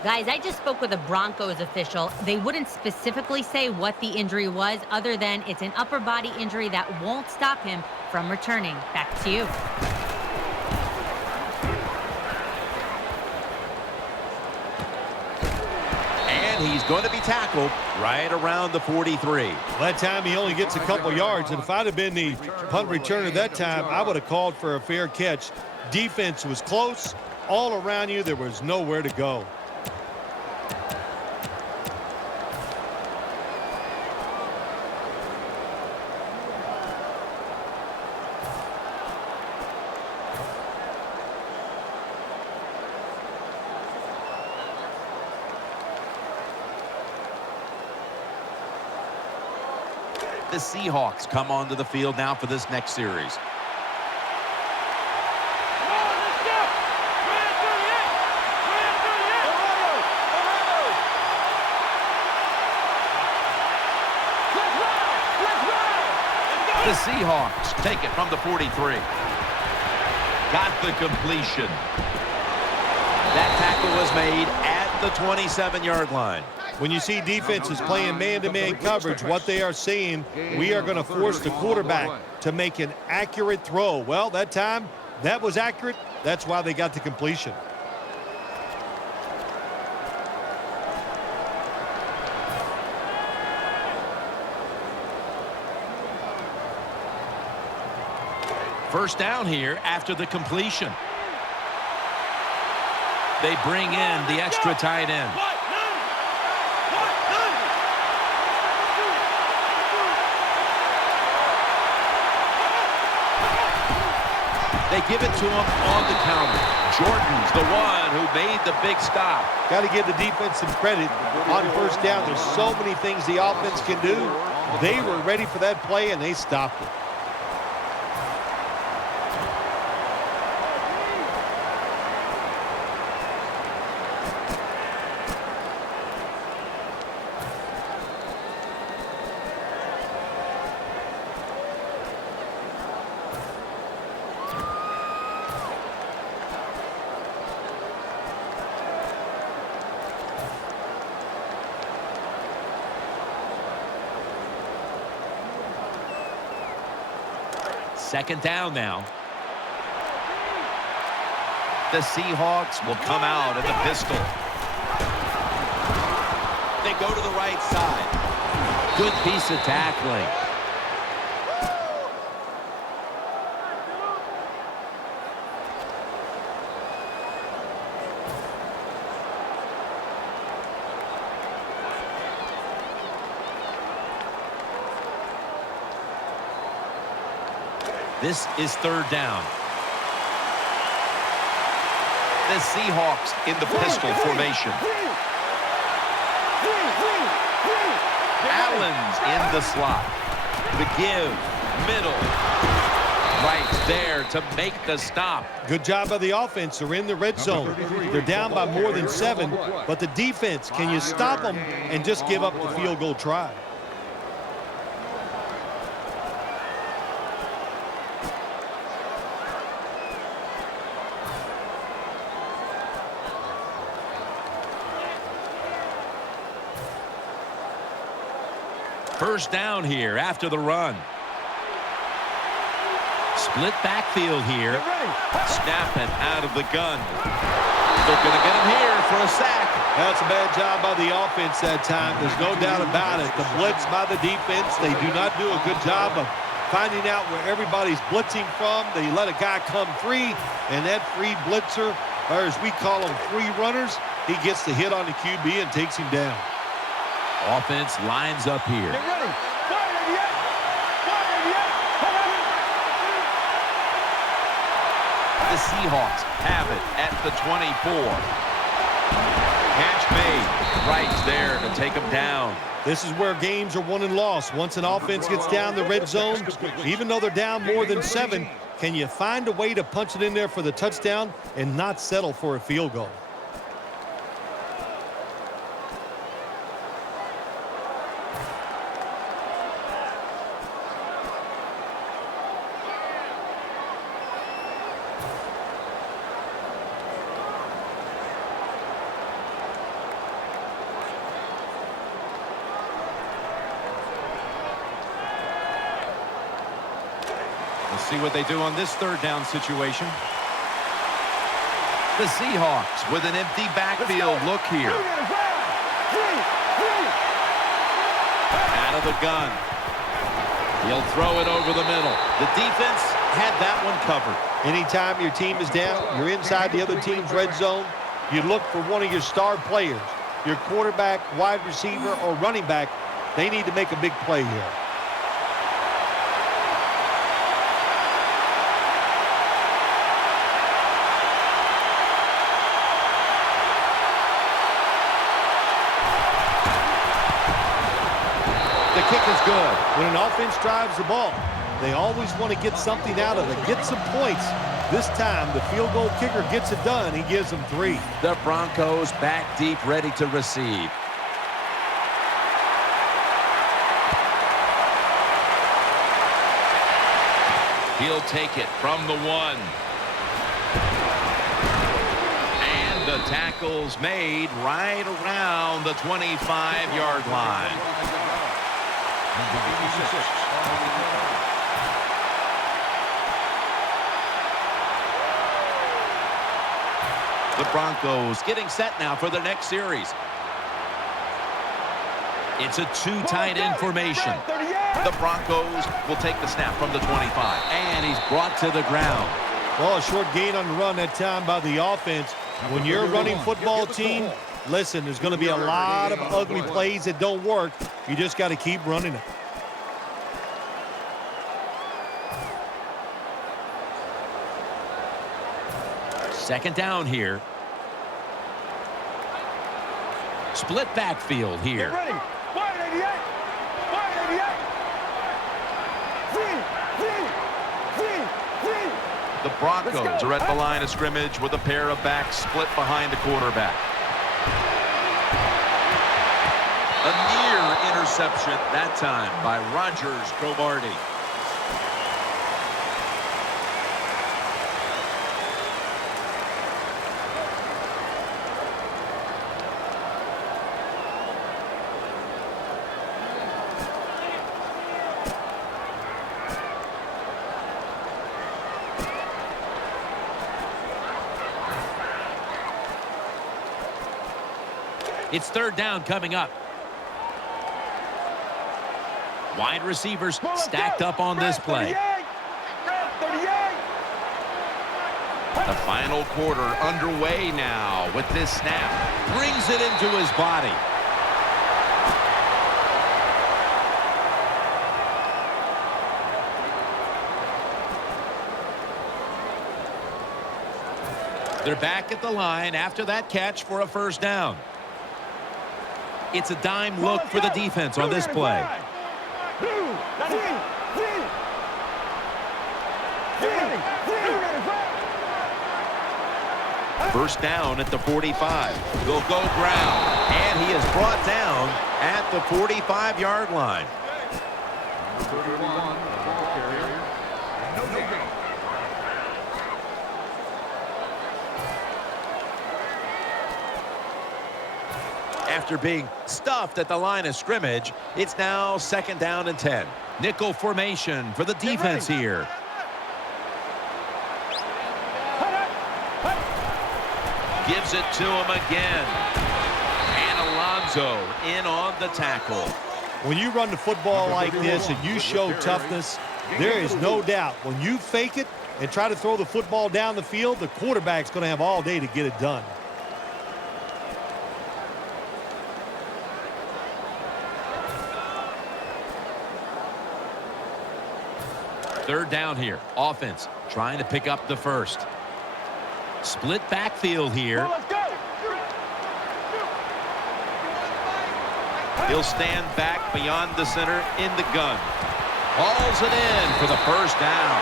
Guys, I just spoke with a Broncos official. They wouldn't specifically say what the injury was other than it's an upper body injury that won't stop him from returning. Back to you. And he's going to be tackled right around the 43. That time he only gets a couple yards, and if I'd have been the punt returner that time, I would have called for a fair catch. Defense was close. All around you, there was nowhere to go. The Seahawks come onto the field now for this next series. The Seahawks take it from the 43. Got the completion. That tackle was made at the 27-yard line. When you see defenses playing man-to-man coverage, what they are saying, we are going to force the quarterback to make an accurate throw. Well, that time, that was accurate. That's why they got the completion. First down here after the completion. They bring in the extra tight end. They give it to him on the counter. Jordan's the one who made the big stop. Got to give the defense some credit on first down. There's so many things the offense can do. They were ready for that play, and they stopped it. Second down now. The Seahawks will come out in the pistol. They go to the right side. Good piece of tackling. This is third down. The Seahawks in the pistol formation. Mullins in the slot. The give, middle. Right there to make the stop. Good job by the offense. They're in the red zone. They're down by more than 7, but the defense, can you stop them and just give up the field goal try? First down here after the run. Split backfield here. Snapping out of the gun. They're going to get him here for a sack. That's a bad job by the offense that time. There's no doubt about it. The blitz by the defense, they do not do a good job of finding out where everybody's blitzing from. They let a guy come free, and that free blitzer, or as we call them, free runners, he gets the hit on the QB and takes him down. Offense lines up here. Get ready. Fire in the air. Fire in the air. The Seahawks have it at the 24. Catch made right there to take them down. This is where games are won and lost. Once an offense gets down the red zone, even though they're down more than 7, can you find a way to punch it in there for the touchdown and not settle for a field goal? Let's see what they do on this third down situation. The Seahawks with an empty backfield look here. Out of the gun. He'll throw it over the middle. The defense had that one covered. Anytime your team is down, you're inside the other team's red zone, you look for one of your star players, your quarterback, wide receiver, or running back. They need to make a big play here. The kick is good. When an offense drives the ball, they always want to get something out of it, get some points. This time, the field goal kicker gets it done. He gives them 3. The Broncos back deep, ready to receive. He'll take it from the 1. And the tackle's made right around the 25-yard line. The Broncos getting set now for their next series. It's a 2 tight end formation. The Broncos will take the snap from the 25. And he's brought to the ground. Well, a short gain on the run that time by the offense. When you're a running football team, listen, there's going to be a lot of ugly plays that don't work. You just got to keep running it. Second down here. Split backfield here. Get ready. Fire in the air. Fire in the air. The Broncos are at the line of scrimmage with a pair of backs split behind the quarterback. A near interception that time by Rogers Cromartie. It's third down coming up. Wide receivers stacked up on this play. The final quarter underway now with this snap. Brings it into his body. They're back at the line after that catch for a first down. It's a dime look for the defense on this play. First down at the 45. They'll go ground, and he is brought down at the 45-yard line. 31, ball carrier. No gain. After being stuffed at the line of scrimmage, it's now 2nd down and 10. Nickel formation for the defense here. Gives it to him again. And Alonso in on the tackle. When you run the football like this and you show toughness, there is no doubt when you fake it and try to throw the football down the field, the quarterback's going to have all day to get it done. Third down here. Offense trying to pick up the first. Split backfield here. He'll stand back beyond the center in the gun. Hauls it in for the first down.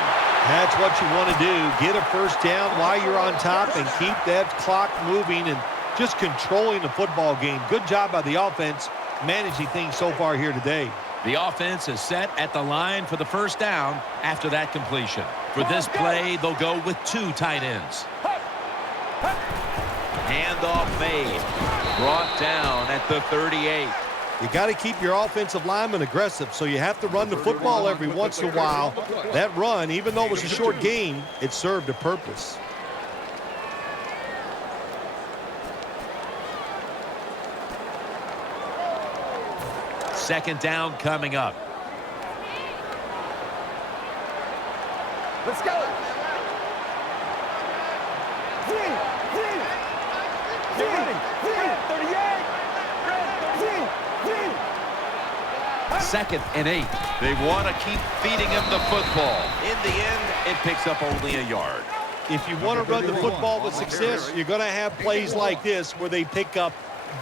That's what you want to do. Get a first down while you're on top and keep that clock moving and just controlling the football game. Good job by the offense managing things so far here today. The offense is set at the line for the first down after that completion. For this play, they'll go with 2 tight ends. Handoff made. Brought down at the 38. You got to keep your offensive lineman aggressive, so you have to run the football every once in a while. That run, even though it was a short game, it served a purpose. Second down coming up. Let's go. Get ready. 38. 2nd and 8. They want to keep feeding him the football. In the end, it picks up only a yard. If you want to run the football with success, you're going to have plays like this where they pick up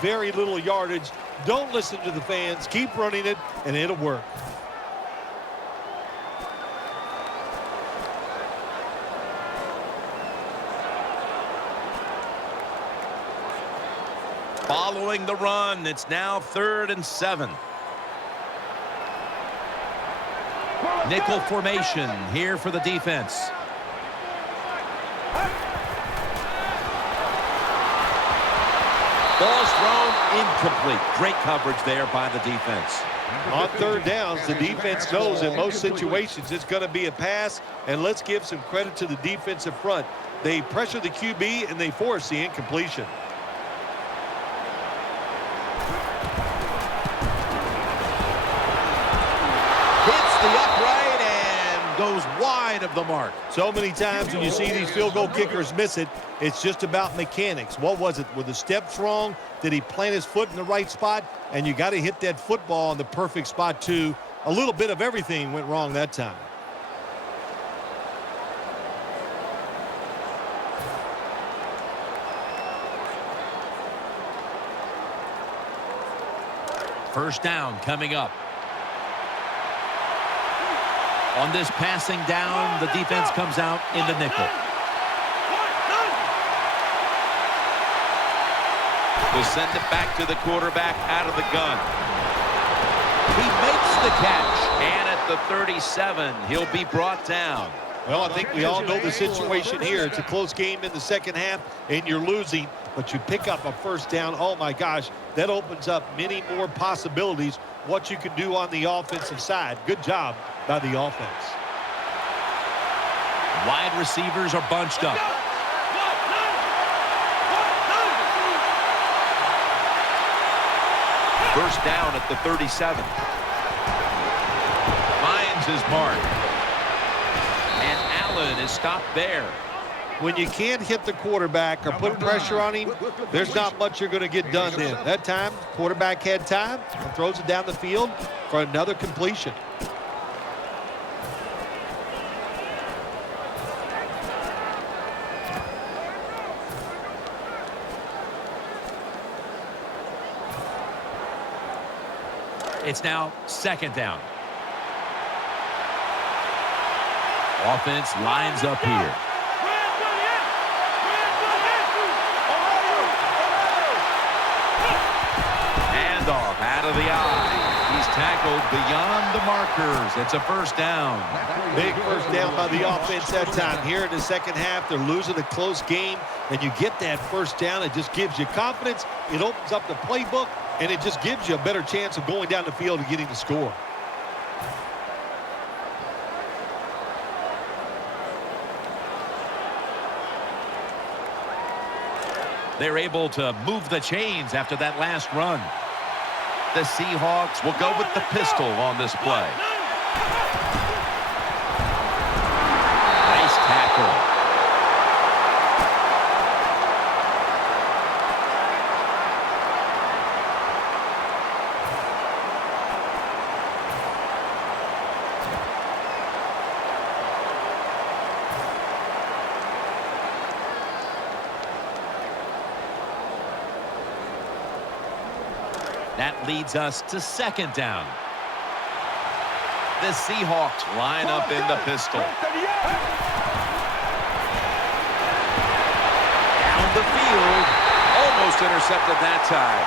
very little yardage. Don't listen to the fans. Keep running it, and it'll work. Following the run, it's now 3rd and 7. Nickel formation here for the defense. Ball's thrown incomplete. Great coverage there by the defense. On third downs, the defense knows in most situations it's going to be a pass, and let's give some credit to the defensive front. They pressure the QB, and they force the incompletion. Hits the upright and goes wide of the mark. So many times when you see these field goal kickers miss it, it's just about mechanics. What was it? Were the steps wrong? Did he plant his foot in the right spot? And you got to hit that football in the perfect spot, too. A little bit of everything went wrong that time. First down coming up. On this passing down, the defense comes out in the nickel. We'll send it back to the quarterback out of the gun. He makes the catch. And at the 37, he'll be brought down. Well, I think we all know the situation here. It's a close game in the second half, and you're losing, but you pick up a first down. Oh, my gosh, that opens up many more possibilities what you can do on the offensive side. Good job by the offense. Wide receivers are bunched up. First down at the 37. Finds his mark. And Allen is stopped there. When you can't hit the quarterback or put pressure on him, there's not much you're going to get done then. That time, quarterback had time and throws it down the field for another completion. It's now second down. Offense lines up here. Handoff out of the eye. He's tackled beyond the markers. It's a first down. Big first down by the offense that time. Here in the second half, they're losing a close game, and you get that first down. It just gives you confidence. It opens up the playbook, and it just gives you a better chance of going down the field and getting the score. They're able to move the chains after that last run. The Seahawks will go with the pistol on this play. Nice tackle. That leads us to second down. The Seahawks line up in the pistol. Down the field. Almost intercepted that time.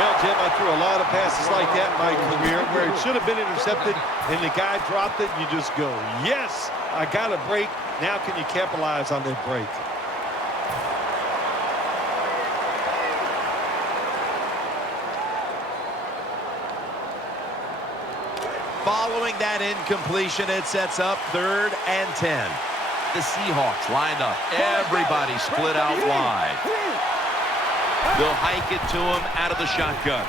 Well, Jim, I threw a lot of passes like that in my career where it should have been intercepted, and the guy dropped it, and you just go, yes, I got a break. Now can you capitalize on that break? Following that incompletion, it sets up 3rd and 10. The Seahawks lined up. Everybody split out wide. They'll hike it to him out of the shotgun.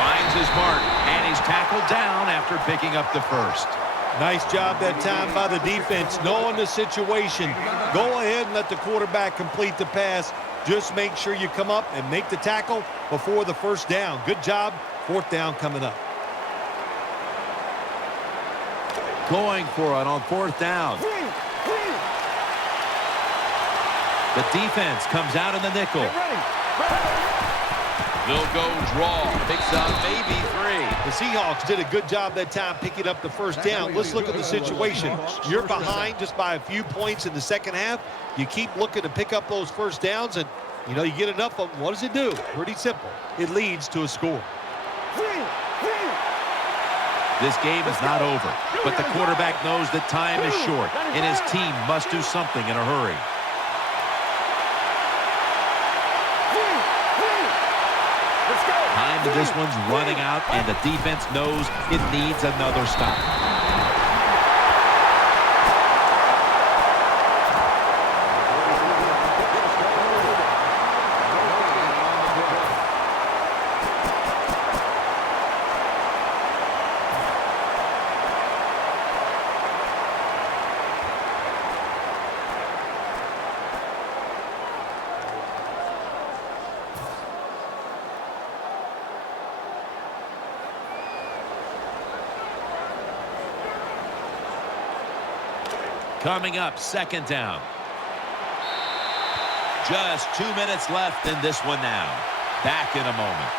Finds his mark, and he's tackled down after picking up the first. Nice job that time by the defense, knowing the situation. Go ahead and let the quarterback complete the pass. Just make sure you come up and make the tackle before the first down. Good job. 4th down coming up. Going for it on 4th down. The defense comes out in the nickel. They'll go draw. Picks up maybe 3. The Seahawks did a good job that time picking up the first down. Let's look at the situation. You're behind just by a few points in the second half. You keep looking to pick up those first downs, and, you know, you get enough of them. What does it do? Pretty simple. It leads to a score. This game is not over, but the quarterback knows that time is short, and his team must do something in a hurry. Time to this one's running out, and the defense knows it needs another stop. Coming up, second down. Just 2 minutes left in this one now. Back in a moment.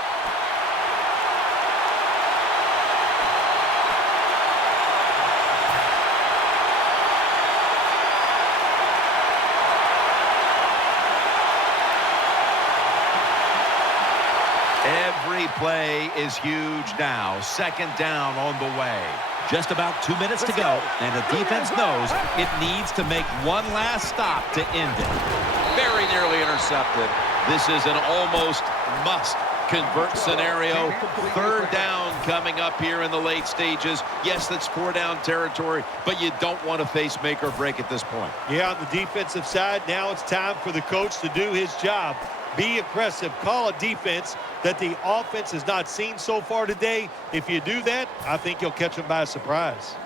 Every play is huge now. Second down on the way. Just about 2 minutes to go, and the defense knows it needs to make one last stop to end it. Very nearly intercepted. This is an almost must-convert scenario. 3rd down coming up here in the late stages. Yes, that's 4-down territory, but you don't want to face make or break at this point. Yeah, on the defensive side, now it's time for the coach to do his job. Be aggressive. Call a defense that the offense has not seen so far today. If you do that, I think you'll catch them by surprise.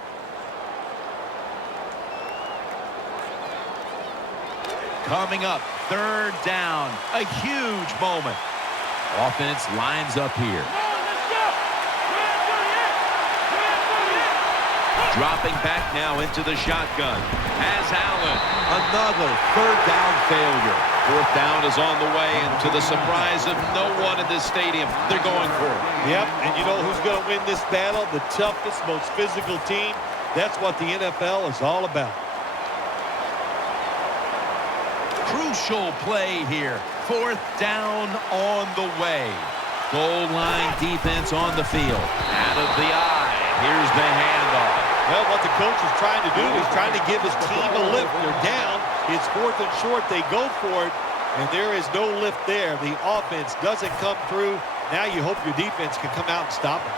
Coming up, 3rd down. A huge moment. Offense lines up here. Dropping back now into the shotgun. Has Allen. Another 3rd down failure. Fourth down is on the way, and to the surprise of no one in this stadium, they're going for it. Yep, and you know who's going to win this battle? The toughest, most physical team. That's what the NFL is all about. Crucial play here. Fourth down on the way. Goal line defense on the field. Out of the eye. Here's the handoff. Well, what the coach is trying to do is trying to give his team a lift. They're down. It's 4th and short. They go for it, and there is no lift there. The offense doesn't come through. Now you hope your defense can come out and stop it.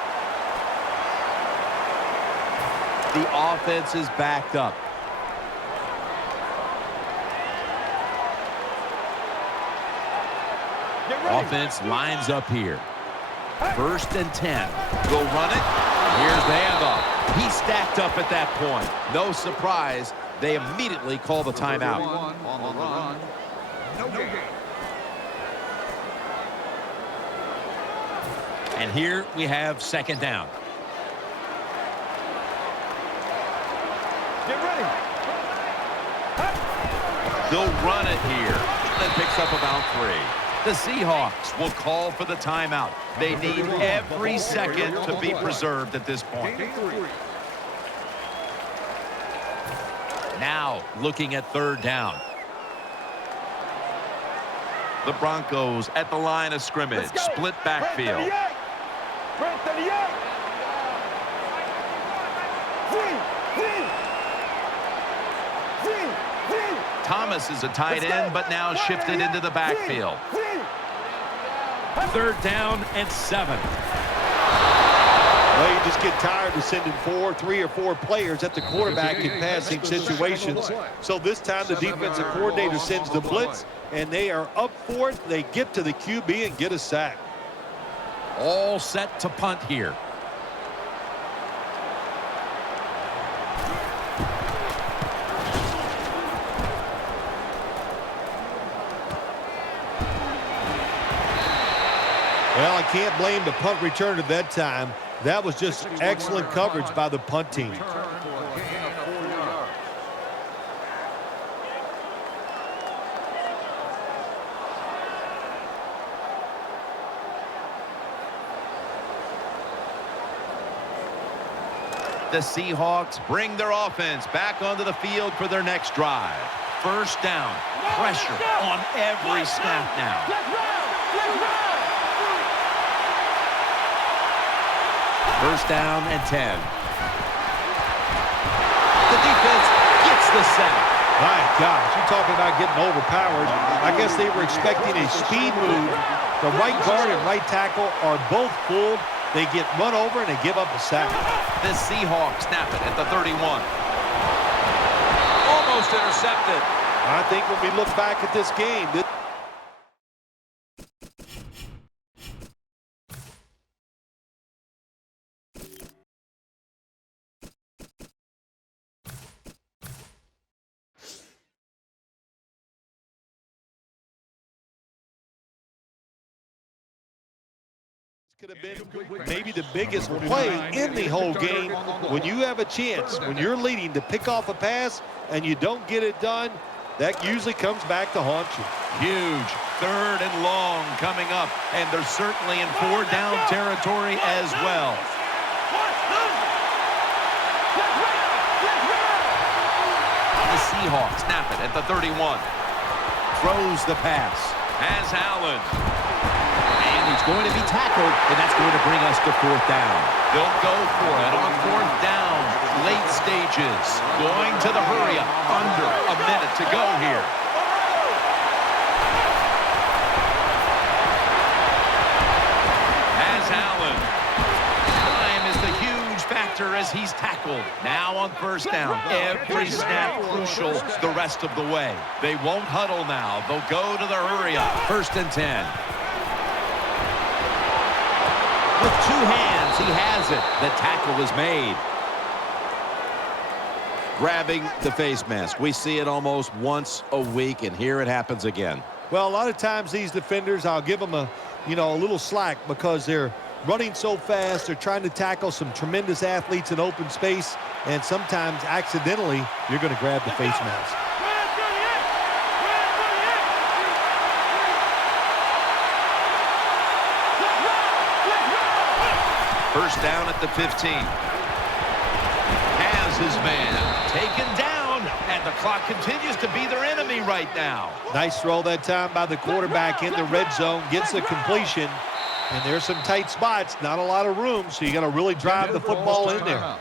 The offense is backed up. Offense lines up here. 1st and 10. Will run it. Here's the handoff. He stacked up at that point. No surprise, they immediately call the timeout. On the run. No gain. And here we have 2nd down. Get ready. They'll run it here. That picks up about 3. The Seahawks will call for the timeout. They need every second to be preserved at this point. Now looking at 3rd down. The Broncos at the line of scrimmage. Split backfield. Red 38. Thomas is a tight end, but now shifted into the backfield. 3rd down and 7. Well, you just get tired of sending 3 or 4 players at the quarterback in passing situations. So this time the defensive coordinator sends the blitz, and they are up for it. They get to the QB and get a sack. All set to punt here. Well, I can't blame the punt return at that time. That was just excellent coverage by the punt team. The Seahawks bring their offense back onto the field for their next drive. 1st down. Pressure on every snap now. First down and 10. The defense gets the sack. My gosh, you're talking about getting overpowered. I guess they were expecting a speed move. The right guard and right tackle are both fooled. They get run over and they give up a sack. The Seahawks snap it at the 31. Almost intercepted. I think when we look back at this game, could have been maybe the biggest play in the whole game. When you have a chance, when you're leading, to pick off a pass and you don't get it done, that usually comes back to haunt you. Huge 3rd and long coming up, and they're certainly in 4-down territory as well. The Seahawks snap it at the 31. Throws the pass. Has Allen. He's going to be tackled, and that's going to bring us to 4th down. They'll go for it on 4th down. Late stages. Going to the hurry-up. Under a minute to go here. As Allen. Time is the huge factor as he's tackled. Now on 1st down. Every snap crucial the rest of the way. They won't huddle now. They'll go to the hurry-up. 1st and 10. With 2 hands, he has it. The tackle is made. Grabbing the face mask. We see it almost once a week, and here it happens again. Well, a lot of times these defenders, I'll give them a little slack because they're running so fast. They're trying to tackle some tremendous athletes in open space, and sometimes accidentally you're going to grab the face mask. First down at the 15. Has his man taken down, and the clock continues to be their enemy right now. Nice throw that time by the quarterback in the red zone. Gets the completion. And there's some tight spots. Not a lot of room, so you got to really drive the football in there.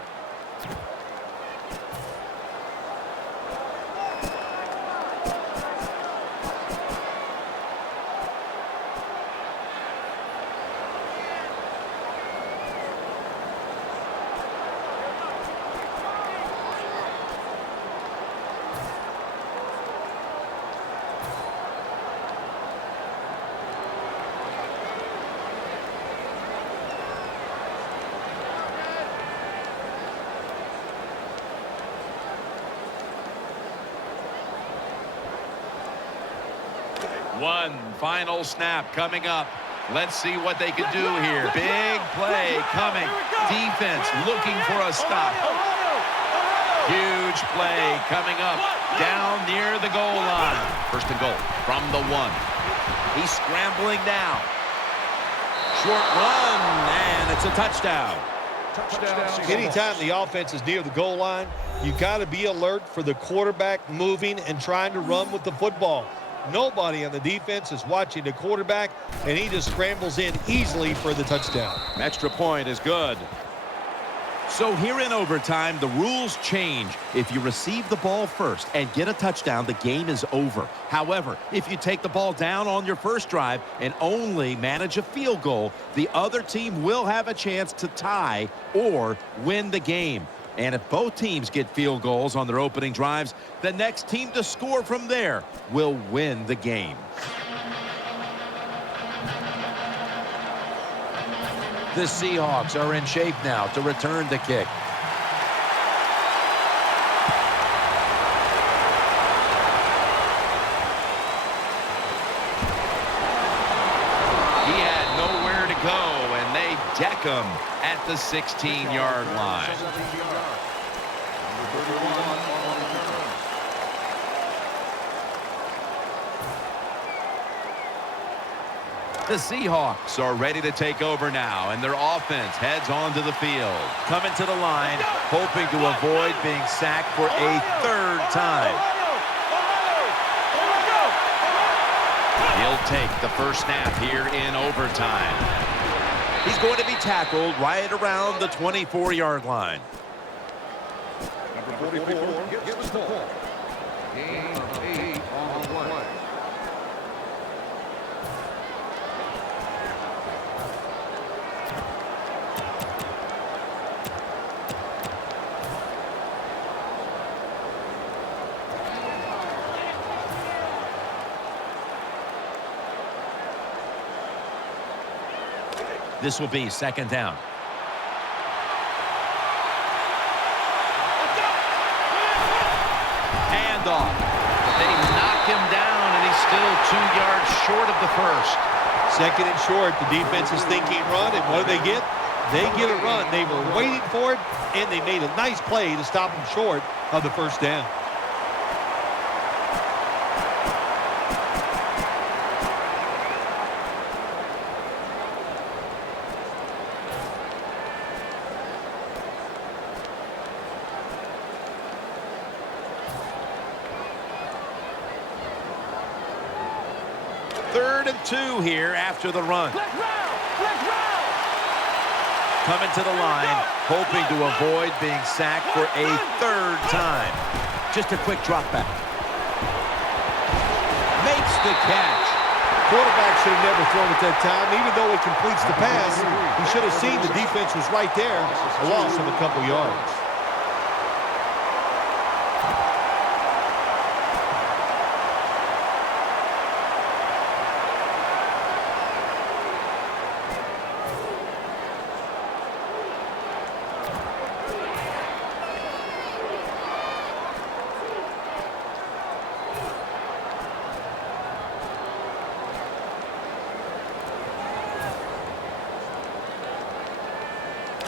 One final snap coming up. Let's see what they can do here. Big play coming. Defense looking for a stop. Huge play coming up down near the goal line. First and goal from the 1. He's scrambling now. Short run, and it's a touchdown. Anytime the offense is near the goal line, you got to be alert for the quarterback moving and trying to run with the football. Nobody on the defense is watching the quarterback, and he just scrambles in easily for the touchdown. Extra point is good. So here in overtime, the rules change. If you receive the ball first and get a touchdown, the game is over. However, if you take the ball down on your first drive and only manage a field goal, the other team will have a chance to tie or win the game. And if both teams get field goals on their opening drives, the next team to score from there will win the game. The Seahawks are in shape now to return the kick. He had nowhere to go, and they deck him at the 16-yard line. The Seahawks are ready to take over now, and their offense heads onto the field. Coming to the line, hoping to avoid being sacked for a third time. He'll take the first snap here in overtime. He's going to be tackled right around the 24-yard line. Number 44 gets the ball. Gain 8 on the play. This will be second down. Handoff. They knock him down, and he's still 2 yards short of the first. Second and short, the defense is thinking run, and what do they get? They get a run. They were waiting for it, and they made a nice play to stop them short of the first down. Third and 2 here after the run. Coming to the line, hoping to avoid being sacked for a third time. Just a quick drop back. Makes the catch. Quarterback should have never thrown it that time. Even though he completes the pass, he should have seen the defense was right there. A loss of a couple yards.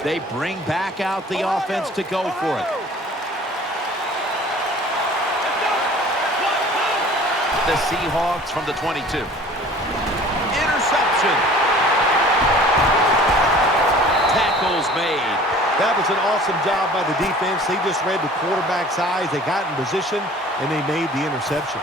They bring back out the offense to go for it. The Seahawks from the 22. Interception. Tackles made. That was an awesome job by the defense. They just read the quarterback's eyes. They got in position, and they made the interception.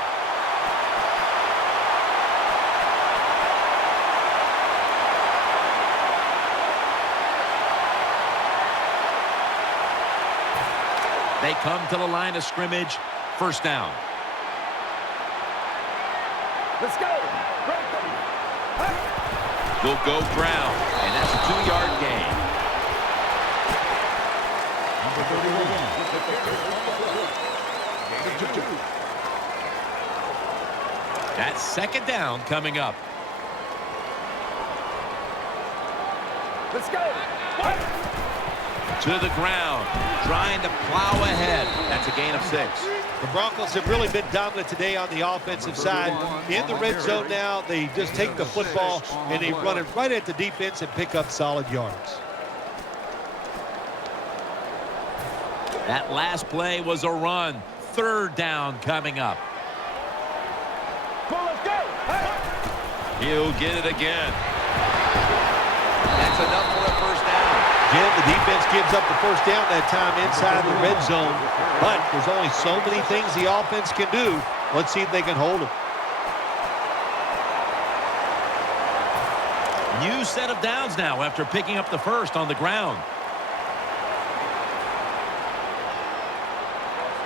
They come to the line of scrimmage. First down. Let's go. Will go ground, and that's a 2-yard gain. Number 31. That's second down coming up. Let's go. To the ground, trying to plow ahead. That's a gain of 6. The Broncos have really been dominant today on the offensive side. In the red zone now, they just take the football and they run it right at the defense and pick up solid yards. That last play was a run. Third down coming up. Come on, let's go. He'll get it again. That's enough for a first down. Again, the defense gives up the first down that time inside the red zone. But there's only so many things the offense can do. Let's see if they can hold it. New set of downs now after picking up the first on the ground.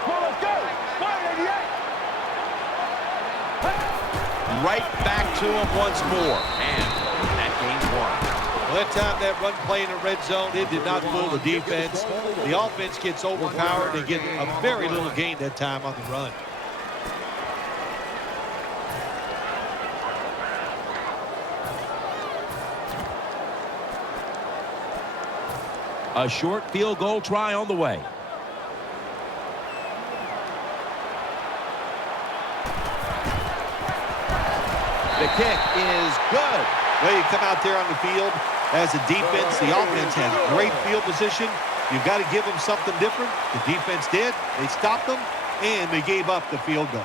Come on, let's go. 188. Right back to him once more. And that gains 1. Well, that time that run play in the red zone, it did not fool the defense. The offense gets overpowered. They get a very little gain that time on the run. A short field goal try on the way. The kick is good. Well, you come out there on the field as a defense. The offense has great field position. You've got to give them something different. The defense did. They stopped them, and they gave up the field goal.